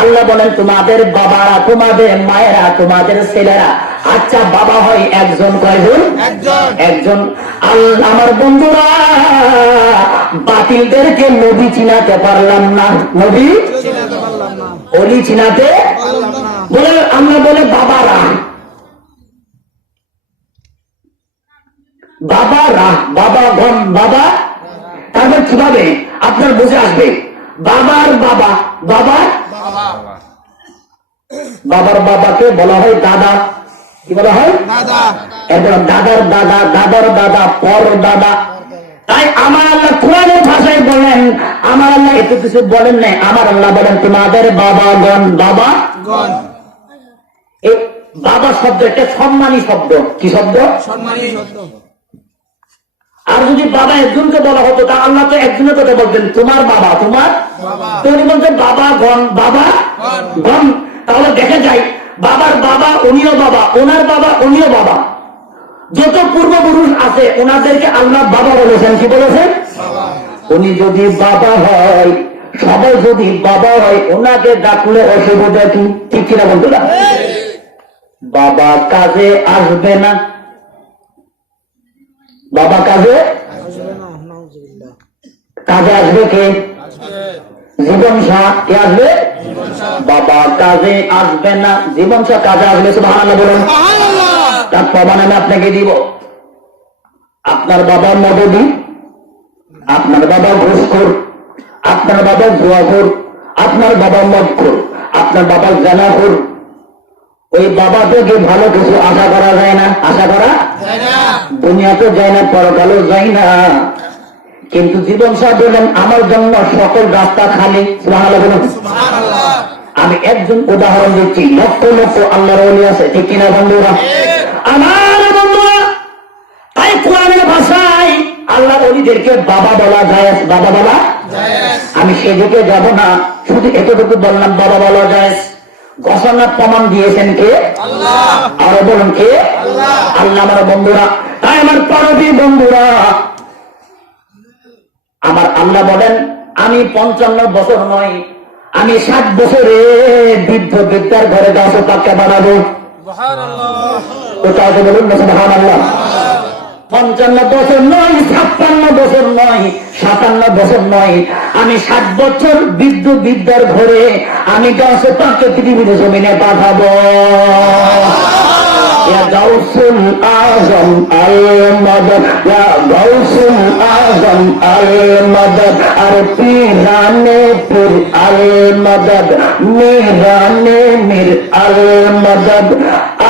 আল্লাহ বলেন তোমাদের বাবারা, তোমাদের মায়েরা, তোমাদের ছেলেরা। আচ্ছা বাবা হয় একজন, কয়জন? একজন। একজন। আল্লাহ আমার বন্ধুরা বাতিলদেরকে নবী চিনাতে পারলাম না, নবী চিনাতে পারলাম না, অলি চিনাতে পারলাম না। বলে আমরা বলে বাবারা, বাবারা, বাবা গণ বাবা। তারপর কিভাবে আপনার বুঝে আসবে বাবার বাবা, বাবার বাবার বাবাকে বলা হয় দাদা। কি বলা হয়? দাদা। এরপর দাদার দাদা, দাদার দাদা, পর দাদা। তাই আমার আল্লাহ কোরআনের ভাষায় বলেন, আমার আল্লাহ এত কিছু বলেন নাই। আমার আল্লাহ বলেন তোমাদের বাবা গণ, বাবা গণ। এই বাবা শব্দ একটা সম্মানী শব্দ। কি শব্দ? সম্মানী শব্দ। আর যদি বাবা একজনকে বলা হতো তা আল্লাহ তো একজনের কথা বলতেন তোমার বাবা, তোমার বাবা। তো উনি বলছেন বাবা গণ, বাবা গণ। তাহলে দেখা যায় বাবার বাবা উনিও বাবা, ওনার বাবা উনিও বাবা। যত পূর্বপুরুষ আছে ওনাদেরকে আল্লাহ বাবা বলেছেন। কি বলেছেন? উনি যদি বাবা হয়, সবাই যদি বাবা হয়, ওনাকে ডাকলে অসুবিধা কি? ঠিক কিনা বন্ধুরা? বাবা কাজে আসবে না, বাবা কাজে আসবে না, নাউজুবিল্লাহ। কাজে আসবে কে? জীবন শাহ। কে আসবে? বাবা কাজে আসবে না, জীবন শাহ কাজে আসবে। সুবহানাল্লাহ বলুন। সুবহানাল্লাহ। তার প্রমাণ আমি আপনাকে দিব। আপনার বাবা মদদি, আপনার বাবা ঘুষখোর, আপনার বাবা জুয়াখোর, আপনার বাবা মদখোর, আপনার বাবা জানাখোর। ওই বাবা থেকে ভালো কিছু আশা করা যায় না। আশা করা যায় না। দুনিয়াতে যায় না, পরকালেও যায় না। কিন্তু জীবন শাহ বলেন আমার জন্য সকল রাস্তা খালি। সুবহানাল্লাহ বলুন। সুবহানাল্লাহ। আমি একজন উদাহরণ দিচ্ছি, লক্ষ লক্ষ আল্লাহর ওলি আছে। ঠিক কিনা বন্ধুরা? আমার বন্ধুরা, তাই কোরআনের ভাষায় আল্লাহর ওলিদেরকে বাবা বলা যায়, বাবা বলা যায়। আমি সেদিকে যাব না, শুধু এতটুকু বললাম বাবা বলা যায়। ঘোষণা প্রমাণ দিয়েছেন কে? আল্লাহ। আরো বলুন কে? আল্লাহ। আল্লাহ। আমার বন্ধুরা, তাই আমার পারবী বন্ধুরা, আমার আল্লাহ বলেন আমি 55 বছর নয়, আমি 60 বছরে বৃদ্ধ বিদ্যার ঘরে গাছ পাক্কা বানাবো। সুবহানাল্লাহ। কোথাও তো বলুন না সুবহানাল্লাহ। 55 বছর নয়, 56 বছর নয়, 57 বছর নয়, আমি 60 বছর বৃদ্ধ বিদ্যার ঘরে আমি গাছ পাক্কা পৃথিবীর জমিনে পাঠাবো। يا غوث الأعظم المدد، يا غوث الأعظم المدد، أر پیرانے پھر المدد، میرانے میر المدد،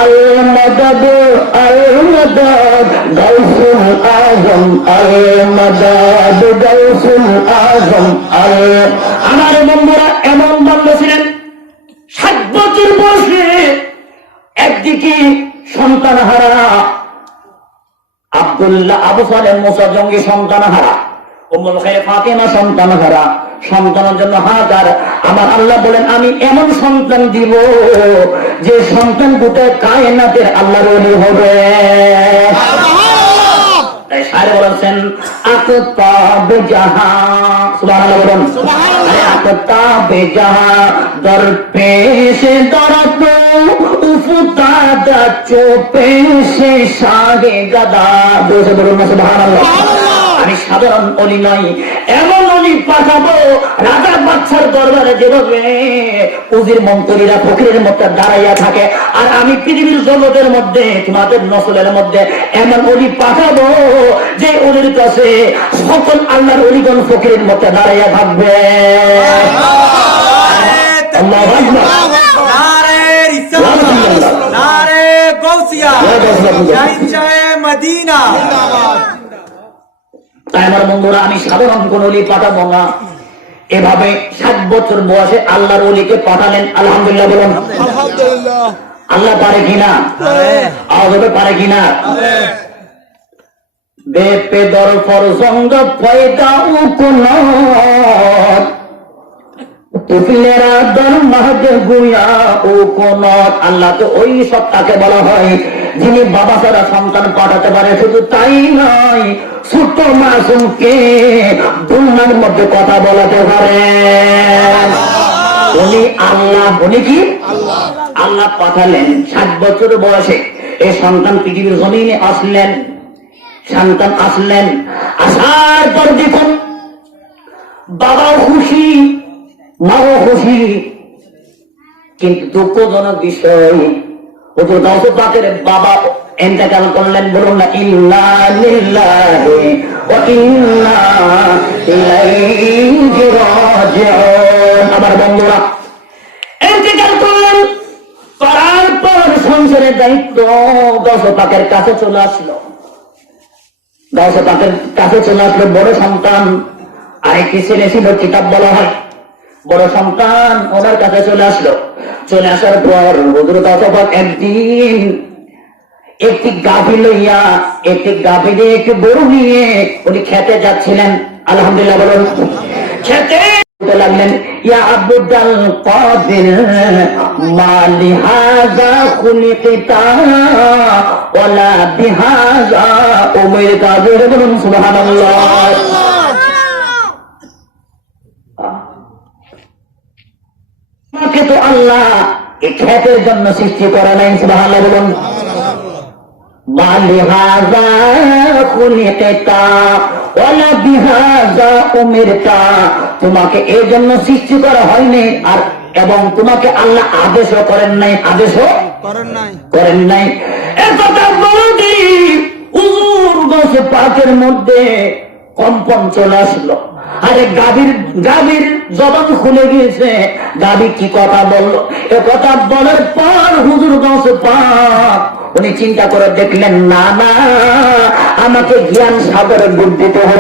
المدد المدد، غوث الأعظم المدد، غوث الأعظم আমার বন্ধুরা এমন বলেছিলেন সিদ্দিকী সন্তান হারা, আব্দুল্লাহ আবু সালেহ মুসা জঙ্গি সন্তান হারা, উম্মুল খায়র ফাতিমা সন্তান হারা, সন্তানের জন্য হাজার। আমার আল্লাহ বলেন আমি এমন সন্তান দিব যে সন্তান গোটা কায়নাতের আল্লাহর ওলি হবে। তাই শায়ের বলেছেন আকতাবে জাহা, সুবহানাল্লাহ বলেন, আরে আকতাবে জাহা দর পেশে দরত উফতাদা চোপেশে শাহে গাদা, বসে বলুন না সুবহানাল্লাহ। আমি সাধারণ অলি নই, এমন অলি পাঠাবো রাজা বাচ্চার দরবারে যেভাবে উজির মন্ত্রীরা ফকিরের মধ্যে দাঁড়াইয়া থাকে, আর আমি পৃথিবীর জগতের মধ্যে তোমাদের নসলের মধ্যে এমন অলি পাঠাবো যে অলির কাছে সকল আল্লাহর অলিগণ ফকিরের মধ্যে দাঁড়াইয়া থাকবে। আল্লাহু আকবার। নারে রিসালাত, নারে গাউসিয়া, শাহিনশাহে মদিনা। তাই আমার বন্ধুরা, আমি সাধারণ কোন অলি পাঠাবো না। এভাবে 60 বছর বয়সে আল্লাহর অলিকে পাঠালেন, আলহামদুলিল্লাহ বলুন। আলহামদুলিল্লাহ। আল্লাহ পারে কিনা? আওয়াজ হবে পারে কিনা? বেপেদর ফরজন্দ পয়দা উকুনত তুফলেরা দর মাহদ গুয়া উকুনত। আল্লাহ তো ওই সত্তাকে বলা হয় যিনি বাবা ছাড়া সন্তান পাঠাতে পারে। শুধু তাই নয়, ছোট্ট মাসুমকে দুনিয়ার মধ্যে কথা বলাতে পারে। উনি আল্লাহ, উনি কি আল্লাহ পাঠালেন 60 বছর বয়সে এই সন্তান পৃথিবীর জমিনে আসলেন। সন্তান আসলেন, আসার পর দেখুন বাবাও খুশি, মাও খুশি, কিন্তু দুঃখজনক বিষয় হুজুর গাউসুল পাকের বাবা ইন্তেকাল করলেন। বলুন না ইন্না লিল্লাহি ওয়া ইন্না ইলাইহি রাজিউন। আমার বন্ধুরা ইন্তেকাল করলেন, করার পর সংসারের দায়িত্ব গাউসুল পাকের কাছে চলে আসলো। গাউসুল পাকের কাছে চলে আসলো বড় সন্তান, আরেকটি ছেলে ছিল কিতাব বলা হয়। বড় সন্তান ওনার কাছে চলে আসলো। চলে আসার পর হুজুর গাউসুল পাক একদিন একটি গাভী লইয়া, একটি গাভী দিয়ে একটি গরু নিয়ে উনি খেতে যাচ্ছিলেন। আলহামদুলিল্লাহ বলুন। খেতে লাগলেন, ইয়া আব্দুল কাদির মালি হাযা খুলিকতা ওয়ালা বিহাযা উমিরতা, বলুন সুবহানাল্লাহ। আমাকে তো আল্লাহ এই খেতের জন্য সৃষ্টি করে নাই, সুবহানাল্লাহ বলুন। মালি হাযা খুলিকতা ওয়ালা বিহাযা উমিরতা, তোমাকে এই জন্য সৃষ্টি করা হয়নি, আর এবং তোমাকে আল্লাহ আদেশও করেন নাই, আদেশও করেন নাই। একথা বলতে হুজুর গাউসুল পাকের মধ্যে কম্পন চলে আসলো। আরে গাভীর জবান খুলে গিয়েছে। গাভী কি কথা বললো, এ কথা বলার পর হুজুর গাউসুল পাক উনি চিন্তা করে দেখলেন, না না, আমাকে জ্ঞান সাগরে ডুব দিতে হবে।